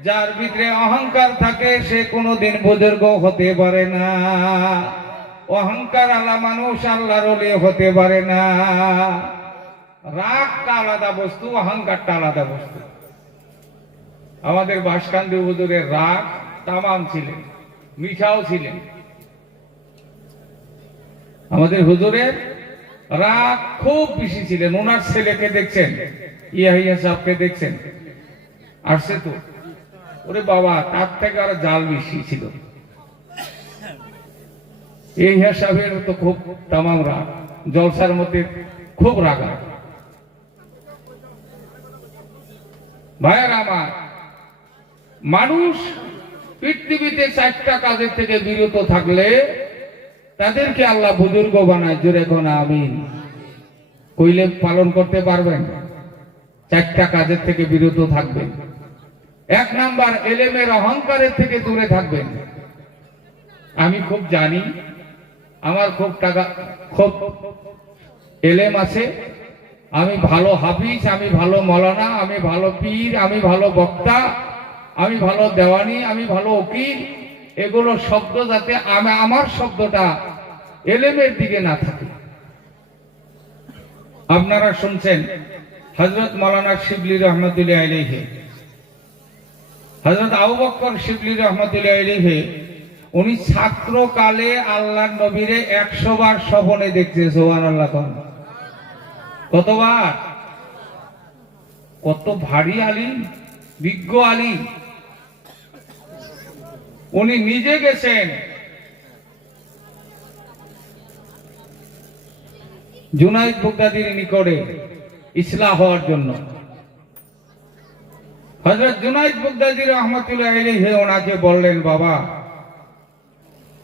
যার ভিতরে অহংকার থাকে সে কোনোদিন বুজুর্গ হতে পারে না। অহংকার আলা মানুষ আল্লাহর ওলি হতে পারে না। রাগটা আলাদা বস্তু, অহংকারটা আলাদা বস্তু। আমাদের বাসকান্দি হুজুরের রাগ তামাম ছিলেন, মিঠাও ছিলেন। আমাদের হুজুরের রাগ খুব বেশি ছিলেন। ওনার ছেলেকে দেখছেন, ইয়াহিয়া সাহেবকে দেখছেন, আসছে তো, ওরে বাবা, তার থেকে আর জাল বেশি ছিল। ইয়াহিয়া সাহেবের তো খুব তামাম রাগ, জলসার মধ্যে খুব রাগ। ভাইয়ের আমার, মানুষ পৃথিবীতে 4টা কাজের থেকে বিরত থাকলে তাদেরকে আল্লাহ বুজুর্গ বানায়, জোরে কোন আমিন। কইলে পালন করতে পারবেন? 4টা কাজের থেকে বিরত থাকবেন। 1 নাম্বার, এলেমের অহংকারের থেকে দূরে থাকবেন। আমি খুব জানি, আমার খুব টাকা, খুব এলেম আছে, আমি ভালো হাফিজ, আমি ভালো মৌলানা, আমি ভালো পীর, আমি ভালো বক্তা, আমি ভালো দেওয়ানি, আমি ভালো উকিল। এগুলো শব্দ যাতে আমার শব্দটা এলেমের দিকে না থাকে। আপনারা শুনছেন হযরত মাওলানা শিবলি রহমাতুল্লাহ আলাইহি, হযরত আবু বকর শিবলি রহমাতুল্লাহ আলাইহি, উনি ছাত্রকালে আল্লাহর নবীরে 100 বার স্বপ্নে দেখছে। সুবহানাল্লাহ। কতবার? কত ভারী আলিম, বিজ্ঞ আলিম। উনি নিজে গেছেন জুনাইদ বাগদাদীর নিকটে ইসলাহ হওয়ার জন্য। হযরত জুনাইদ বাগদাদী রাহমাতুল্লাহ আলাইহি ওনাকে বললেন, বাবা,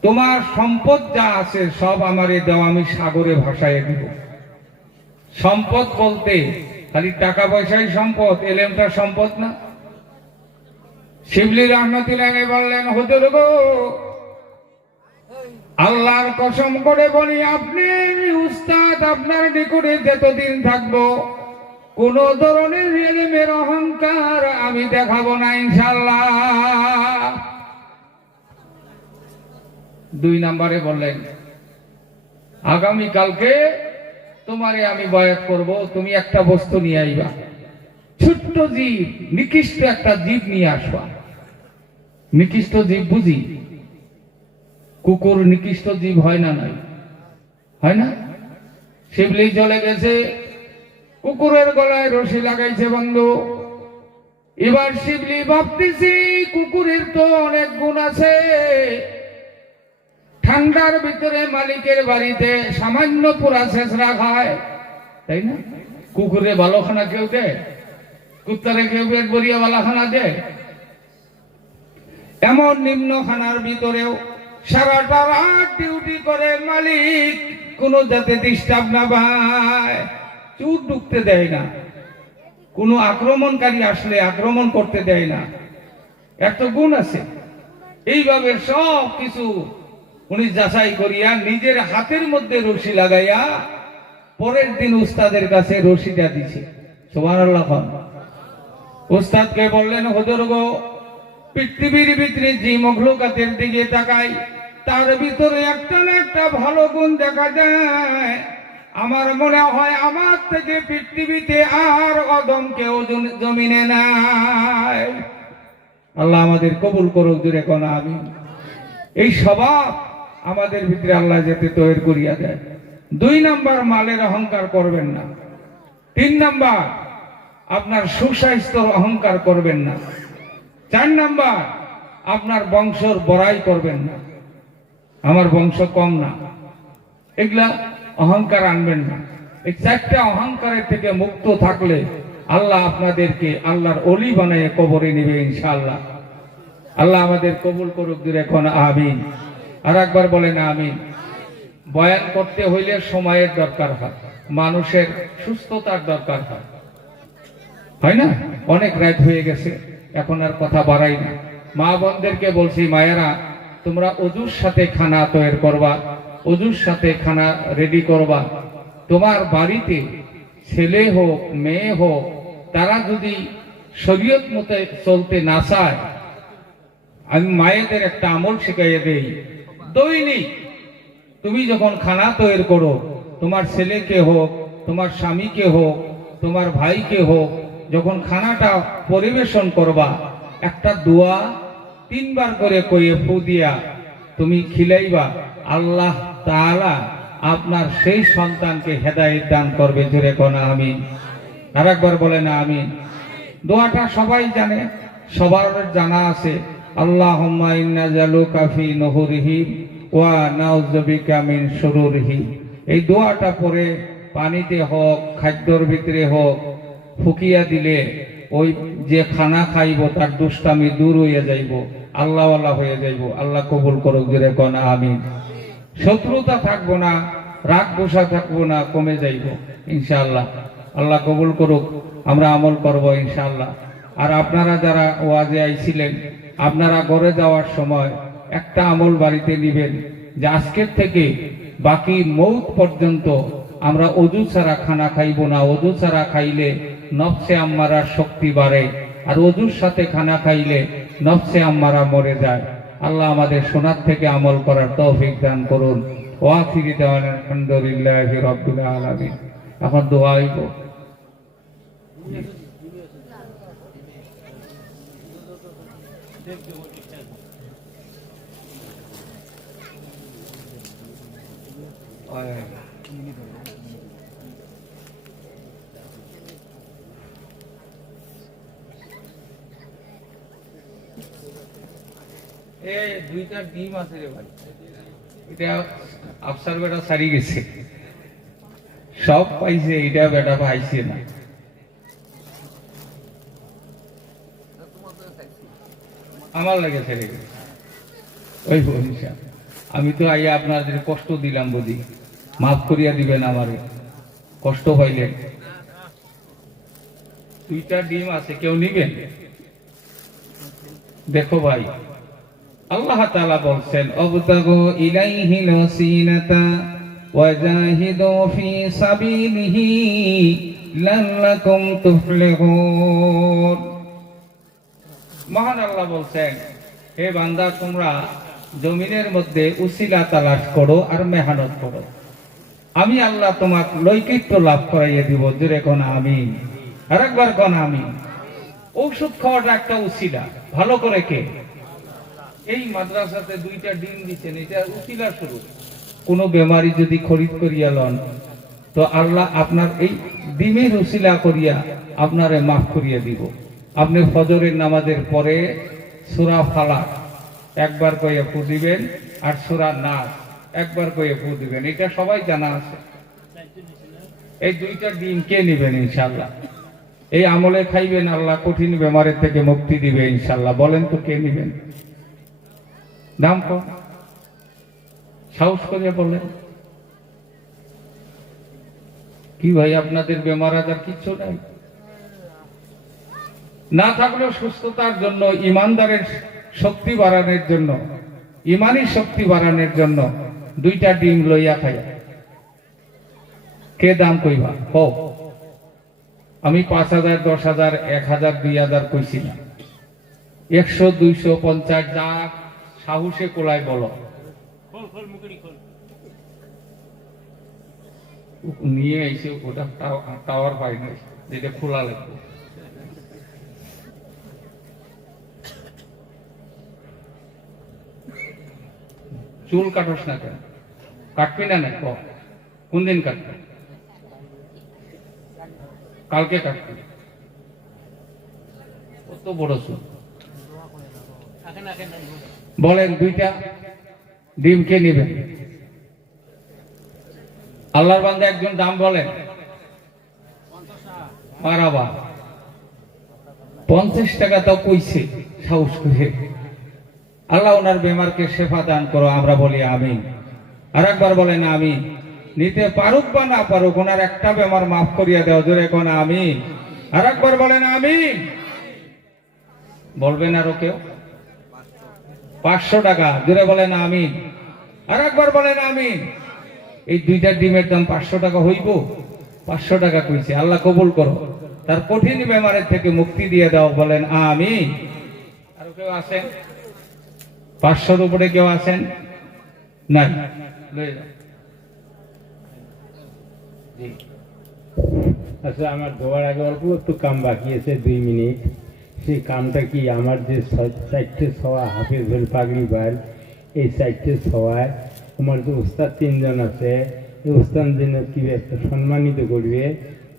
তোমার সম্পদ যা আছে সব আমারে দাও, আমি সাগরে ভাসায় দিব। সম্পদ বলতে খালি টাকা পয়সাই সম্পদ, এলেমটা সম্পদ না। শিবলি রহমাতুল্লাহ বললেন, হুজুর গো, আল্লাহর কসম করে বলি, আপনি উস্তাদ, আপনার নিকটে যতদিন থাকবো কোন ধরনের এলেমের অহংকার আমি দেখাবো না ইনশাআল্লাহ। 2 নম্বরে বললেন, আগামী কালকে তোমারে আমি বয়াত করব, তুমি একটা বস্তু নিয়ে আইবা, ছোট্ট জীব, নিকৃষ্ট একটা জীব নিয়ে আসবা। নিকৃষ্ট জীব বুঝি? কুকুর নিকৃষ্ট জীব হয় না? নাই, হয় না? শিবলি চলে গেছে, কুকুরের গলায় রশি লাগাইছে বন্ধু। এবার শিবলি ভাবতেছি, কুকুরের তো অনেক গুণ আছে, ঠান্ডার ভিতরে মালিকের বাড়িতে সামান্য পোড়া ছেঁচড়া খায়, তাই না? কুকুরে ভালো খানা কেউ দেয়? কুত্তারে কেউ পেট ভরিয়া ভালো খানা দেয়? এমন নিম্ন খানার ভিতরেও সারাটা রাত ডিউটি করে মালিক, কোন যাতে ডিস্টার্ব না পায়, চুর ঢুকতে দেয় না, কোন আক্রমণকারী আসলে আক্রমণ করতে দেয় না। এত গুণ আছে। এইভাবে সব কিছু উনি যাচাই করিয়া নিজের হাতের মধ্যে রশি লাগাইয়া পরের দিন উস্তাদের কাছে রশিটা দিছে। সুবহানাল্লাহ। উস্তাদকে বললেন, হুজুর গো, পৃথিবীর ভিতরে যে মখলুকাতের দিকে তাকাই তার ভিতরে একটা না একটা ভালো গুণ দেখা যায়। আমার মনে হয় আমার থেকে পৃথিবীতে আর অদম কেউ জমিনে নাই। আল্লাহ আমাদের কবুল করুক, জুড়ে কোন আমি। এই স্বভাব আমাদের ভিতরে আল্লাহ যাতে তৈরি করিয়া দেয়। 2 নাম্বার, মালের অহংকার করবেন না। 3 নাম্বার, আপনার সুস্বাস্থ্যর অহংকার করবেন না। 4 নাম্বার, আপনার বংশর বড়াই করবেন না, আমার বংশ কম না, এগুলা অহংকার আনবেন না। এই 4টা অহংকারের থেকে মুক্ত থাকলে আল্লাহ আপনাদেরকে আল্লাহর অলি বানিয়ে কবরে নেবে ইনশাআল্লাহ। আল্লাহ আমাদের কবুল করুক, দিলে এখন আমিন। আর একবার বলেন আমিন। বয়ান করতে হইলে সময়ের দরকার হয়, মানুষের সুস্থতার দরকার হয়, হয় না? অনেক রাত হয়ে গেছে, এখন আর কথা বাড়াই না। মা বোনদেরকে বলছি, মায়েরা তোমরা অজুর সাথে খানা তৈরি করবা, অজুর সাথে খানা রেডি করবা। তোমার বাড়িতে ছেলে হোক মেয়ে হোক, তারা যদি শরীয়ত মতে চলতে না চায়, আমি মায়েদের একটা আমল শিখাইয়ে দেই। দৈনিক তুমি যখন খানা তৈরি করো, তোমার ছেলেকে হোক, তোমার স্বামীকে হোক, তোমার ভাইকে হোক, যখন খানাটা পরিবেশন করবা, একটা দোয়া 3 বার করে কইয়ে ফু দিয়া তুমি খিলাইবা। আল্লাহ তাআলা আপনার সেই সন্তানকে হেদায়েত দান করবে, জোরে কোন আমিন। আর একবার বলেন আমিন। দোয়াটা সবাই জানে, সবার জানা আছে। আল্লাহুম্মা ইন্না জালুকা ফি নুহুরিহি ওয়া নাউযু বিকা মিন শুরুরিহি। এই দোয়াটা পরে পানিতে হোক, খাদ্যর ভিতরে হোক, ফুকিয়া দিলে ওই যে খানা খাইব তার দুষ্টামি দূর হইয়া যাইব, আল্লাহওয়ালা হয়ে যাইব। আল্লাহ কবুল করুক, জোরে কোন আমিন। শত্রুতা থাকবো না, রাগ গোসা থাকবো না, কমে যাইব ইনশাআল্লাহ। আল্লাহ কবুল করুক, আমরা আমল করব ইনশাআল্লাহ। আর আপনারা যারা ওয়াজে আইছিলেন, আপনারা ঘরে যাওয়ার সময় একটা আমল বাড়িতে নিবেন, যে আজকের থেকে বাকি মৌত পর্যন্ত আমরা অজু ছাড়া খানা খাইব না। অজু ছাড়া খাইলে নফসে আম্মারার শক্তি বাড়ে, আর অজুর সাথে খানা খাইলে নফসে আম্মারা মরে যায়। আল্লাহ আমাদের শোনার থেকে আমল করার তৌফিক দান করুন। ওয়াখিরি দাওয়ানা আলহামদুলিল্লাহি রাব্বিল আলামিন। এখন দোয়া হইব। এই 2টা ডিম আছে রে ভাই, এটা আফসার বেটা সারি গেছে, সব পাইছে, এটা বেটা পাইছে না। আমার লাগে ছেড়ে গেছে ওই বহিষা। আমি তো আইয়া আপনাদের কষ্ট দিলাম, বুঝি মাফ করিয়া দিবেন আমারে, কষ্ট পাইলে। 2টা ডিম আছে, কেউ নিবেন? দেখো ভাই, আল্লাহ তাআলা বলছেন, অবতাগু ইলাইহিল ওয়াসিলাতা ওয়াজাহিদু ফি সাবিলিহি লাল্লাকুম তুফলিহুন। মহান আল্লাহ বলছেন, হে বান্দা, তোমরা জমিনের মধ্যে উসিলা তালাশ করো আর মেহনত করো, আমি আল্লাহ তোমাকে লৌকিত্ব লাভ করাইয়ে দিব, জোরে কোন আমিন। আর একবার কোন আমিন। ঔষধ খাওয়াটা একটা উসিলা, ভালো করে কে এই মাদ্রাসাতে 2টা ডিম দিচ্ছেন, এটা উসিলা শুরু। কোনো বেমারি যদি খরিদ করিয়া লন, তো আল্লাহ আপনার এই ডিমের উসিলা করিয়া আপনারে মাফ করিয়া দিব। আপনি ফজরের নামাজের পরে সূরা ফালাক একবার কইয়া ফু দিবেন, আর সূরা নাস একবার কইয়া ফু দিবেন, এটা সবাই জানা আছে। এই 2টা ডিম কে নেবেন ইনশাআল্লাহ? এই আমলে খাইবেন, আল্লাহ কঠিন বেমারের থেকে মুক্তি দিবে ইনশাআল্লাহ। বলেন তো কে নেবেন? নাম কর, সাহস করে বলেন। কি ভাই, আপনাদের বেমার আজার কিচ্ছু নাই? না থাকলেও সুস্থতার জন্য, ইমানদারের শক্তি বাড়ানোর জন্য, ইমানি শক্তি বাড়ানোর জন্য 2টা ডিম লইয়া খাইয়া। কে দাম কইবা? আমি 5,000, 10,000, 1,000, 2,000 কইছি না। 100, 200, 50 যা সাহসে কোলায় বলো। নিয়ে এসে ওটা টাওয়ার পাই নাই, যেটা খোলা লাগবে। চুল কাটস না কেন? কাটবি না না? কোন দিন কাটবি? কালকে কাটবি। কত বড় চুল! বলেন 2টা ডিম কে নেবেন? আল্লাহর বান্দা একজন দাম বলেন। মারাবা 50 টাকা তো কইছে সাহস করে। আল্লাহ ওনার বেমারকে শেফা দান করো, আমরা বলি আমিন। আর একবার বলেন আমিন। নিতে পারুক বা না পারুক, ওনার একটা বেমার মাফ করিয়া দেওয়া, জোরে কোন আমিন। আর একবার বলেন আমিন। বলবেন আরো কেউ? 500 টাকা, জোরে বলেন আমিন। আর একবার বলেন আমিন। এই 2টা ডিমের দাম 500 টাকা হইব? 500 টাকা কইছে। আল্লাহ কবুল করো, তার কঠিন বেমারের থেকে মুক্তি দিয়ে দাও, বলেন আমিন। আরো কেউ আছেন? 500-র উপরে কেউ আছেন? নাই? আচ্ছা, আমার দোয়ার আগে অল্প একটু কাম বাকি আছে, 2 মিনিট। সেই কামটা কি, আমার যে 4টে সওয়া হাফেজুল পাগড়ি বার, এই 4টে সওয়ায় আমার যে উস্তাদ 3 জন আছে, এই উস্তাদ জন্য কি একটা সম্মানিত করবে,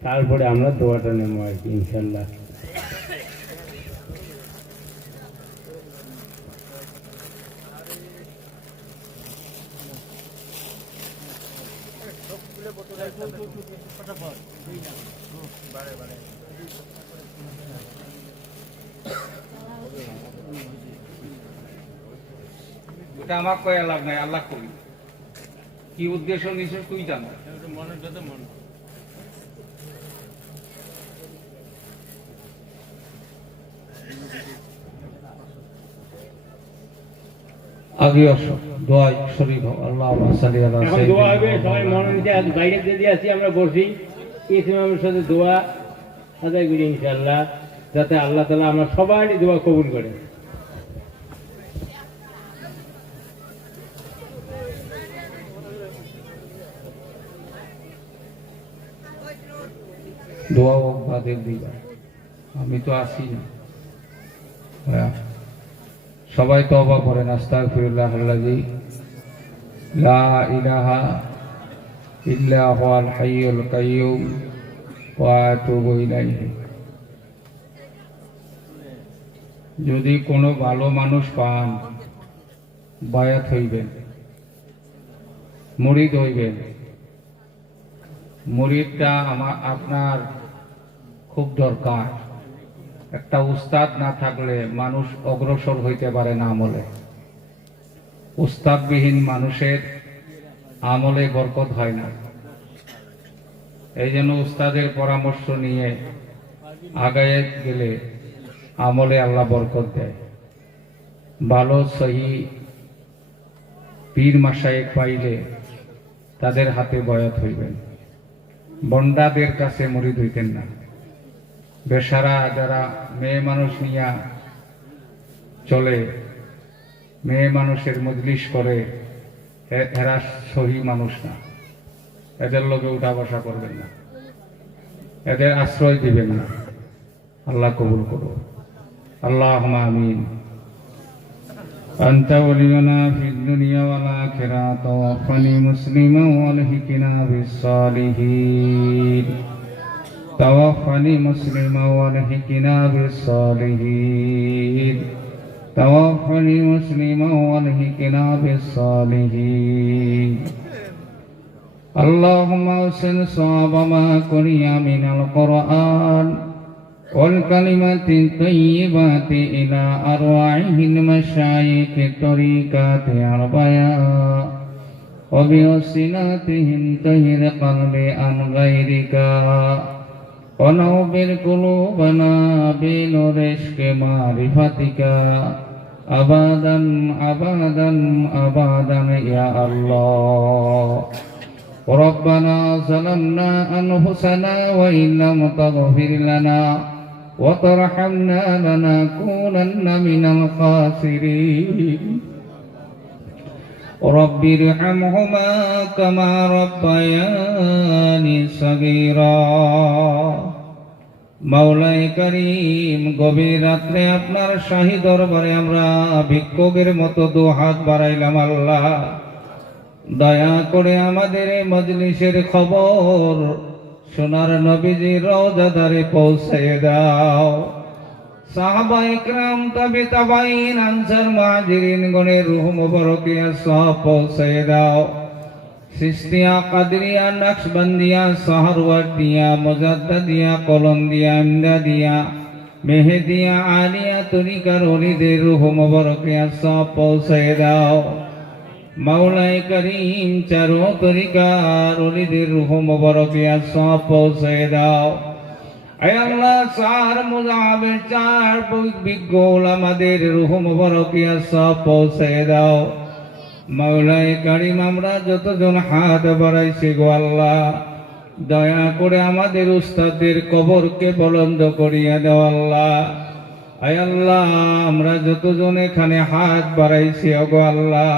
তারপরে আমরা দোয়াটা নেবো আর কি, ইনশাল্লাহ। ওটা আমার কয়া লাভ নাই, আল্লাহ করি। কি উদ্দেশ্য নিশ্চয় তুই জানো। আগে আসো, দোয়া শরীফ হোক। আল্লাহুম্মা সাল্লি আলা এখন দোয়া হবে, সবাই মনোনীত বাইরে যদি আসি আমরা বসি, ইসলামের সাথে দোয়া আদায় করি ইনশাআল্লাহ, যাতে আল্লাহ তাআলা আমরা সবারই দোয়া কবুল করে। দোয়া হোক বাদের দিবা, আমি তো আসি না। সবাই তওবা করেন। আস্তাগফিরুল্লাহাল্লাযী লা ইলাহা ইল্লা হুয়াল হাইয়ুল কাইয়্যুম ওয়া আতুবু ইলাইহি। যদি কোনো ভালো মানুষ পান, বায়াত হইবেন, মুরিদ হইবেন। মুরিদটা আপনার খুব দরকার। একটা উস্তাদ না থাকলে মানুষ অগ্রসর হইতে পারে না আমলে। উস্তাদবিহীন মানুষের আমলে বরকত হয় না। এই জন্য উস্তাদের পরামর্শ নিয়ে আগায় গেলে আমলে আল্লাহ বরকত দেয়। ভালো সহি পীর মাশায়েখ পাইলে তাদের হাতে বয়াত হইবেন। বন্ডাদের কাছে মুরিদ হইতেন না। বেশারা যারা মেয়ে মানুষ নিয়া চলে, মেয়ে মানুষের মজলিস করে, এরা সহি মানুষ না। এদের লোকে উঠা বসা করবেন না, এদের আশ্রয় দিবেন না। আল্লাহ কবুল করো। আল্লাহুম্মা আমিন। أنت ولينا في الدنيا والآخرة توفني مسلما والحقنا بالصالحين. توفني مسلما والحقنا بالصالحين. توفني مسلما والحقنا بالصالحين. اللهم أحسن صواب ما قرئ من القرآن والكلمات الطيبات إلى أرواح المشايخ الطريقات أربعة وبألسنتهم طهر قلبي عن غيرك ونوّر قلوبنا بنور عشق معرفتك أبدا أبدا أبدا يا الله. ربنا ظلمنا أنفسنا وإن لم تغفر لنا وترحمنا لنكونن من الخاسرين رب ارحمهما كما ربياني صغيرا মাওলাই করিম, গভীর রাত্রে আপনার শাহী দরবারে আমরা ভিক্ষুকের মতো দুহাত বাড়াইলাম। আল্লাহ দয়া করে আমাদের এই মজলিসের খবর সোনার নবীজির রওজাদারে পৌঁছে দাও। সাহাবা ইকরাম, তাবে তাবাইন, আনসার, মুহাজিরিন গণের রূহ মুবারকে সব পৌঁছে দাও। সিস্তিয়া, কাদরিয়া, নকশবন্দিয়া, সাহারওয়ার্দিয়া, মুজাদ্দিদিয়া, কলন্দিয়া, ইমদাদিয়া, মেহেদিয়া, আলিয়া তরিকার ওলিদের রূহ মুবারকে সব পৌঁছে দাও। মাওলাই করিম, চারো তরিকার ওলিদের রূহ মুবারকে সব পৌঁছে দাও। আয় আল্লাহ, চার মুজাহিবের, চার বিজ্ঞ উলামাদের রূহ মুবারকে সব পৌঁছে দাও। মাওলাই করিম, আমরা যতজন হাত বাড়াইছি গো আল্লাহ, দয়া করে আমাদের উস্তাদের কবরকে বুলন্দ করিয়া দাও আল্লাহ। আয় আল্লাহ, আমরা যতজন এখানে হাত বাড়াইছি গো আল্লাহ,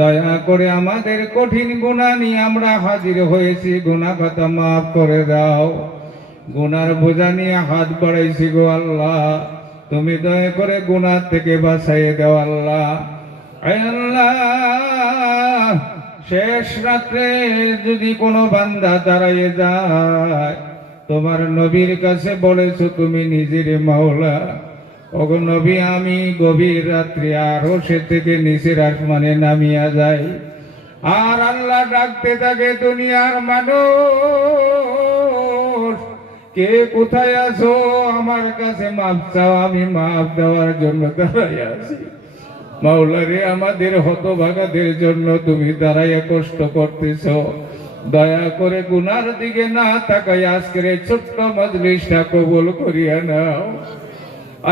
দয়া করে আমাদের কঠিন গুনাহ নিয়ে আমরা হাজির হয়েছি, গুনাহ খাতা মাফ করে দাও। গুনার বোঝা নিয়ে হাত বাড়াইছি গো আল্লাহ, তুমি দয়া করে গুনাহ থেকে বাঁচাইয়ে দাও আল্লাহ। আয় আল্লাহ, শেষ রাত্রে যদি কোনো বান্দা দাঁড়াইয়ে যায়, তোমার নবীর কাছে বলেছো তুমি নিজের মাওলা, ওগো নবী, আমি গভীর রাত্রে আরো সে থেকে নিচের আসমানে নামিয়া যাই। আর আল্লাহ ডাকতে থাকে, দুনিয়ার মানুষ কে কোথায় আছো, আমার কাছে মাপ চাও, আমি মাপ দেওয়ার জন্য দাঁড়াই আছি। মাওলা রে, আমাদের হতভাগাদের জন্য তুমি দাঁড়াইয়া কষ্ট করতেছ, দয়া করে গুনার দিকে না তাকাই আজকের এই ছোট্ট মজলিসটা কবুল করিয়া নাও।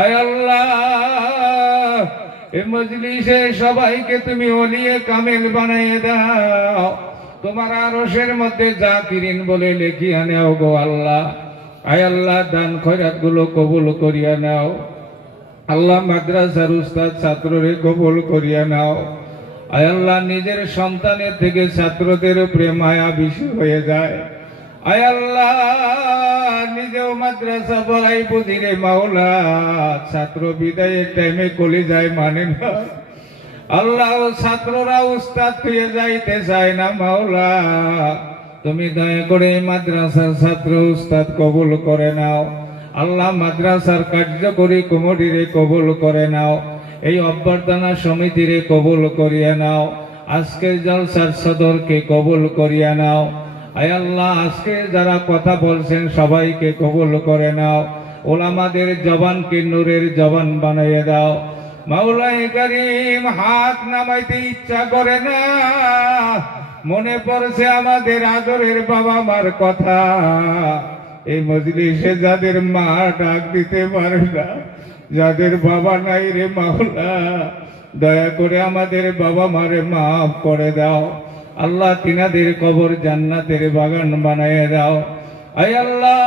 আয় আল্লাহ, এই মজলিসে সবাইকে তুমি ওলিয়ে কামেল বানাইয়ে দাও, তোমার আরশের মধ্যে জাকিরিন বলে লিখিয়া নাও গো আল্লাহ। আয় আল্লাহ, দান খয়রাত গুলো কবুল করিয়া নাও আল্লাহ। মাদ্রাসার উস্তাদ ছাত্ররে কবুল করিয়া নাও। আয় আল্লাহ, নিজের সন্তানের থেকে ছাত্রদের উপরে মায়া বেশি হয়ে যায়। আয় আল্লাহ, নিজেও মাদ্রাসা পড়াই বুঝি রে মাওলা, ছাত্র বিদায়ের টাইমে কলিজায় মানে না আল্লাহ, ছাত্ররা উস্তাদ হয়ে যাইতে চায় না মাওলা, তুমি দয়া করে মাদ্রাসার ছাত্র উস্তাদ কবুল করে নাও আল্লাহ। মাদ্রাসার কার্যকরী কমিটিরে কবুল করে নাও, এই অভ্যর্থনা সমিতিরে কবুল করিয়া নাও, আজকের জলসার সদরকে কবুল করিয়া নাও। আয় আল্লাহ, আজকে যারা কথা বলছেন সবাইকে কবুল করে নাও, ওলামাদের জবানকে নূরের জবান বানাইয়ে দাও। মাওলাই করিম, হাত নামাইতে ইচ্ছা করে না, মনে পড়ছে আমাদের আদরের বাবা মার কথা। এই মজলিসে যাদের মা ডাক দিতে পারে না, যাদের বাবা নাই রে মাওলা, দয়া করে আমাদের বাবা মারে মাফ করে দাও আল্লাহ। তিনাদের কবর জান্নাতের বাগান বানাইয়ে দাও। আয় আল্লাহ,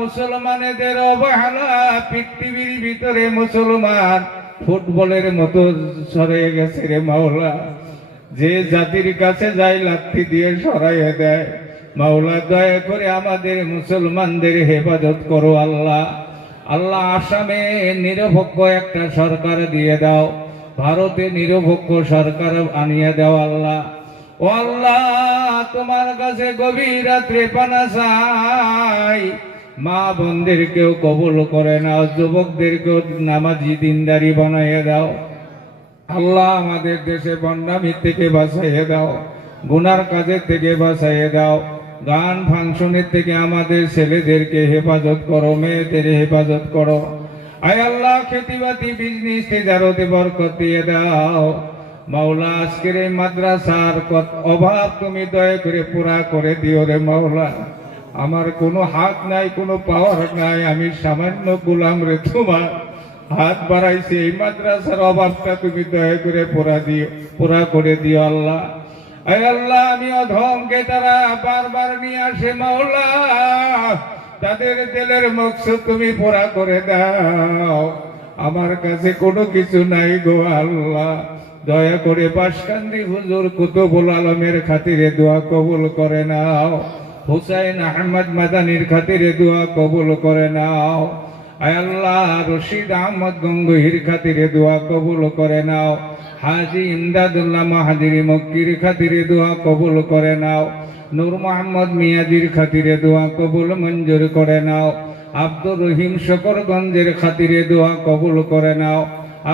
মুসলমানদের অবহেলা, পৃথিবীর ভিতরে মুসলমান ফুটবলের মতো সরিয়ে গেছে রে মাওলা, যে জাতির কাছে যাই লাথি দিয়ে সরাইয়ে দেয়। মাওলা, দয়া করে আমাদের মুসলমানদের হেফাজত করো আল্লাহ। আল্লাহ, আসামে নিরপেক্ষ একটা সরকার দিয়ে দাও, ভারতে নিরপেক্ষ সরকার আনিয়ে দাও আল্লাহ। ও আল্লাহ, তোমার কাছে গভীর রাত্রে পানা চাই, মা বোনদেরকেও কবুল করে নাও, যুবকদেরকেও নামাজি দিনদারি বানাইয়ে দাও আল্লাহ। আমাদের দেশে বন্যামি থেকে বাঁচাইয়ে দাও, গুনার কাজের থেকে বাঁচাইয়ে দাও, গান ফাংশনের থেকে আমাদের ছেলেদেরকে হেফাজত করো, মেয়েদের হেফাজত করো। আয় আল্লাহ, খেতিবাতি বিজনেস তিজারতে বরকত দিয়ে দাও মাওলা। আজকের এই মাদ্রাসার অভাব তুমি দয়া করে পুরা করে দিও রে মাওলা। আমার কোনো হাত নাই, কোনো পাওয়ার নাই, আমি সামান্য গোলাম রে, তোমার হাত বাড়াইছি, এই মাদ্রাসার অভাবটা তুমি দয়া করে পুরা করে দিও আল্লাহ। আয় আল্লাহ, আমি অধমকে তারা বারবার নিয়ে আসে মাওলা, তাদের দিলের মকসদ তুমি পুরা করে দাও। আমার কাছে কোনো কিছু নাই গো আল্লাহ, দয়া করে বাসকান্দি হুজুর কুতুবুল আলমের খাতিরে দোয়া কবুল করে নাও। হুসাইন আহমদ মাদানির খাতিরে দোয়া কবুল করে নাও। আয় আল্লাহ, রশিদ আহমদ গঙ্গোহীর খাতিরে দোয়া কবুল করে নাও। হাজি ইমদাদুল্লাহ মাহাদির মক্কির খাতিরে দোয়া কবুল করে নাও। নূর মোহাম্মদ মিয়াজির খাতিরে দোয়া কবুল মঞ্জুর করে নাও। আব্দুর রহিম শকরগঞ্জের খাতিরে দোয়া কবুল করে নাও।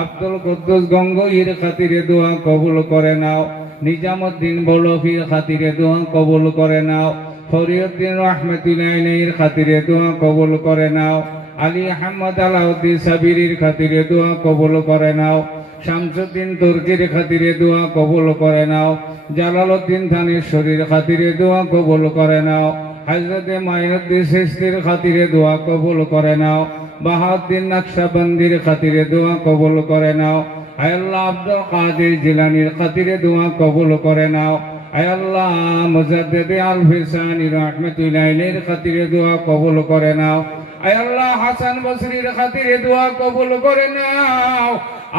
আব্দুল কুদ্দুস গঙ্গোহীর খাতিরে দোয়া কবুল করে নাও। নিজামুদ্দিন বলখির খাতিরে দোয়া কবুল করে নাও। ফরিউদ্দিন রহমতুল্লাহ আলাইহির খাতিরে দোয়া কবুল করে নাও। আলী আহমদ আলাউদ্দিন সাবিরির খাতিরে দোয়া কবুল করে নাও। শামসুদ্দিন তুর্কির খাতিরে দোয়া কবুল করে নাও। জালালউদ্দিন থানেশ্বরীর খাতিরে দোয়া কবুল করে নাও। হযরতে মাইনুদ্দিন চিশতির খাতিরে দোয়া কবুল করে নাও। বাহাউদ্দিন নকশবন্দির খাতিরে দোয়া কবুল করে নাও। আয় আল্লাহ, আব্দুল কাদের জিলানীর খাতিরে দোয়া কবুল করে নাও। আয় আল্লাহ, মুজাদ্দিদ আল ফিসানি রাহমাতুল্লাহি আলাইহির খাতিরে দোয়া কবুল করে নাও। আয় আল্লাহ, হাসান বসরির খাতিরে দোয়া কবুল করে নাও।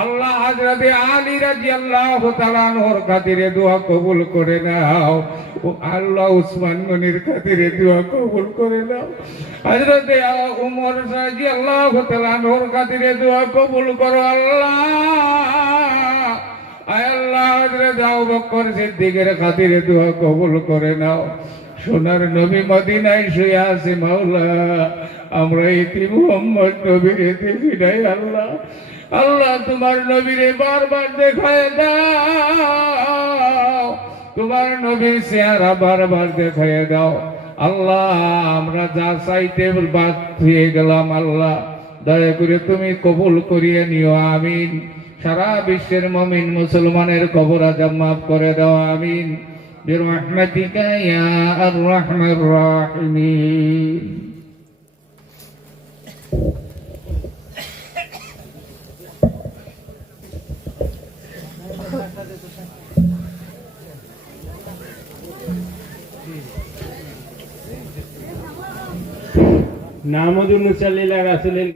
আল্লাহ, হযরত আলী রাদিয়াল্লাহু তাআলা আনহুর খাতিরে দোয়া কবুল করে নাও। ও আল্লাহ, উসমান গনির খাতিরে দোয়া কবুল করে নাও। হযরত উমর রাদিয়াল্লাহু তাআলা আনহুর খাতিরে দোয়া কবুল করো আল্লাহ। আয় আল্লাহ, হযরত আবু বকর সিদ্দিকের খাতিরে দোয়া কবুল করে নাও। সোনার নবী মদিনায় শুয়ে আছে মাওলা, আমরা ইতি মুহাম্মদ নবীরে দেখি নাই আল্লাহ। আল্লাহ, তোমার নবীরে বারবার দেখায় দাও, তোমার নবীর চেহারা বারবার দেখায় দাও আল্লাহ। আমরা যা চাইতে বাদ হয়ে গেলাম আল্লাহ, দয়া করে তুমি কবুল করিয়ে নিও, আমিন। সারা বিশ্বের মুমিন মুসলমানের কবর আযাব মাফ করে দাও, আমিন। বিরহমাতিকা ইয়া আরহামার রাহিমিন। নামুদুল মুসাল্লিলা রাসূলের